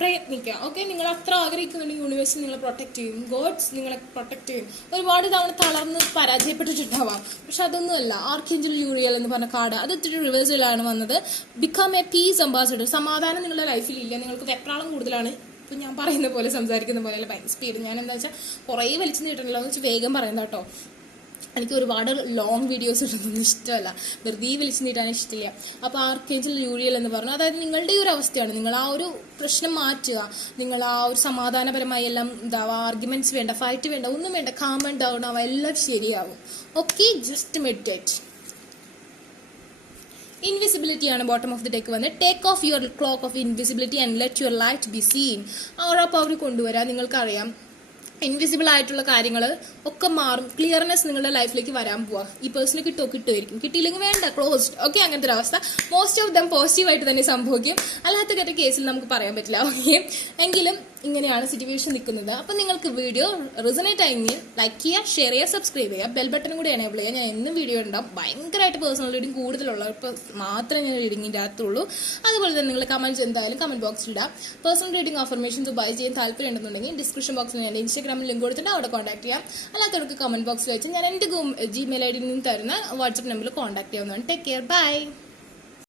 പ്രയത്നിക്കുക. ഓക്കെ, നിങ്ങൾ അത്ര ആഗ്രഹിക്കുന്നുണ്ടെങ്കിൽ യൂണിവേഴ്സ് നിങ്ങളെ പ്രൊട്ടക്ട് ചെയ്യും, ഗോഡ്സ് നിങ്ങളെ പ്രൊട്ടക്ട് ചെയ്യും. ഒരുപാട് തവണ തളർന്ന് പരാജയപ്പെട്ടിട്ടുണ്ടാവാം, പക്ഷെ അതൊന്നുമല്ല. ആർക്കേഞ്ചൽ യൂറിയൽ എന്ന് പറഞ്ഞ കാർഡ് അത് ഇത്തിരി റിവേഴ്സിലാണ് വന്നത്. Become a peace ambassador. സമാധാനം നിങ്ങളുടെ ലൈഫിൽ ഇല്ല, നിങ്ങൾക്ക് വെപ്രാളം കൂടുതലാണ്. ഇപ്പം ഞാൻ പറയുന്ന പോലെ സംസാരിക്കുന്ന പോലെ അല്ല, ഭയങ്കര സ്പീഡ്. ഞാൻ എന്താ വെച്ചാൽ കുറേ വലിച്ചു നീട്ടണല്ലോ എന്ന് വെച്ചാൽ വേഗം പറയുന്നത് കേട്ടോ. എനിക്ക് ഒരുപാട് ലോങ് വീഡിയോസ് ഇടുന്നൊന്നും ഇഷ്ടമല്ല, വെറുതെ വലിച്ചു നീട്ടാൻ ഇഷ്ടമില്ല. അപ്പോൾ ആർക്കേഞ്ചൽ യൂറിയൽ എന്ന് പറഞ്ഞു, അതായത് നിങ്ങളുടെ ഈ ഒരു അവസ്ഥയാണ്. നിങ്ങൾ ആ ഒരു പ്രശ്നം മാറ്റുക, നിങ്ങൾ ആ ഒരു സമാധാനപരമായി എല്ലാം ഇതാവുക, ആർഗ്യുമെന്റ്സ് വേണ്ട, ഫൈറ്റ് വേണ്ട, ഒന്നും വേണ്ട, കാം ആൻഡ് ഡൗൺ ആവുക, എല്ലാം ശരിയാവും. Okay, just meditate. ഇൻവിസിബിലിറ്റി ആണ് ബോട്ടം ഓഫ് ദി ഡെക്ക് വന്ന്. Take off your clock of invisibility and let your light be seen. Aura power കൊണ്ടുവരാൻ നിങ്ങൾക്കറിയാം. ഇൻവിസിബിൾ ആയിട്ടുള്ള കാര്യങ്ങൾ ഒക്കെ മാറും. ക്ലിയർനെസ് നിങ്ങളുടെ ലൈഫിലേക്ക് വരാൻ പോവാ. ഈ പേഴ്സണ് കിട്ടുമായിരിക്കും, കിട്ടിയില്ലെങ്കിൽ വേണ്ട, ക്ലോസ്ഡ്. ഓക്കെ, അങ്ങനത്തെ ഒരു അവസ്ഥ. മോസ്റ്റ് ഓഫ് ദം പോസിറ്റീവായിട്ട് തന്നെ സംഭവിക്കും. അല്ലാത്ത കേസിൽ നമുക്ക് പറയാൻ പറ്റില്ല. ഓക്കെ, എങ്കിലും ഇങ്ങനെയാണ് സിറ്റുവേഷൻ നിൽക്കുന്നത്. അപ്പം നിങ്ങൾക്ക് വീഡിയോ റിസണേറ്റ് ആയെങ്കിൽ ലൈക്ക് ചെയ്യുക, ഷെയർ ചെയ്യുക, സബ്സ്ക്രൈബ് ചെയ്യുക, ബെൽ ബട്ടനും കൂടി എനേബിൾ ചെയ്യുക. ഞാൻ എന്നും വീഡിയോ ഉണ്ടാവും. ഭയങ്കരമായിട്ട് പേഴ്സണൽ റീഡിങ് കൂടുതലുള്ളവർക്ക് മാത്രമേ ഞാൻ റീഡിങ്ങിൻ്റെ അകത്തുള്ളൂ. അതുപോലെ തന്നെ നിങ്ങൾ കമൻറ്റ്സ് എന്തായാലും കമൻറ്റ് ബോക്സിൽ ഇടാം. പേഴ്സണൽ റീഡിംഗ് അഫർമേഷൻസ് ബൈ ചെയ്യാൻ താല്പര്യം ഉണ്ടെന്നുണ്ടെങ്കിൽ ഡിസ്ക്രിപ്ഷൻ ബോക്സിൽ ഞാൻ ഇൻസ്റ്റാഗ്രാമിൽ ലിങ്ക് കൊടുത്തിട്ട് അവിടെ കോൺടാക്ട് ചെയ്യാം. അല്ലാത്തവർക്ക് കമൻറ്റ് ബോക്സിൽ വെച്ച് ഞാൻ എൻ്റെ Gmail ID നിന്ന് തരുന്ന വാട്സപ്പ് നമ്പറിൽ കോൺടാക്ട് ചെയ്യാവുന്നതാണ്. Take care, by.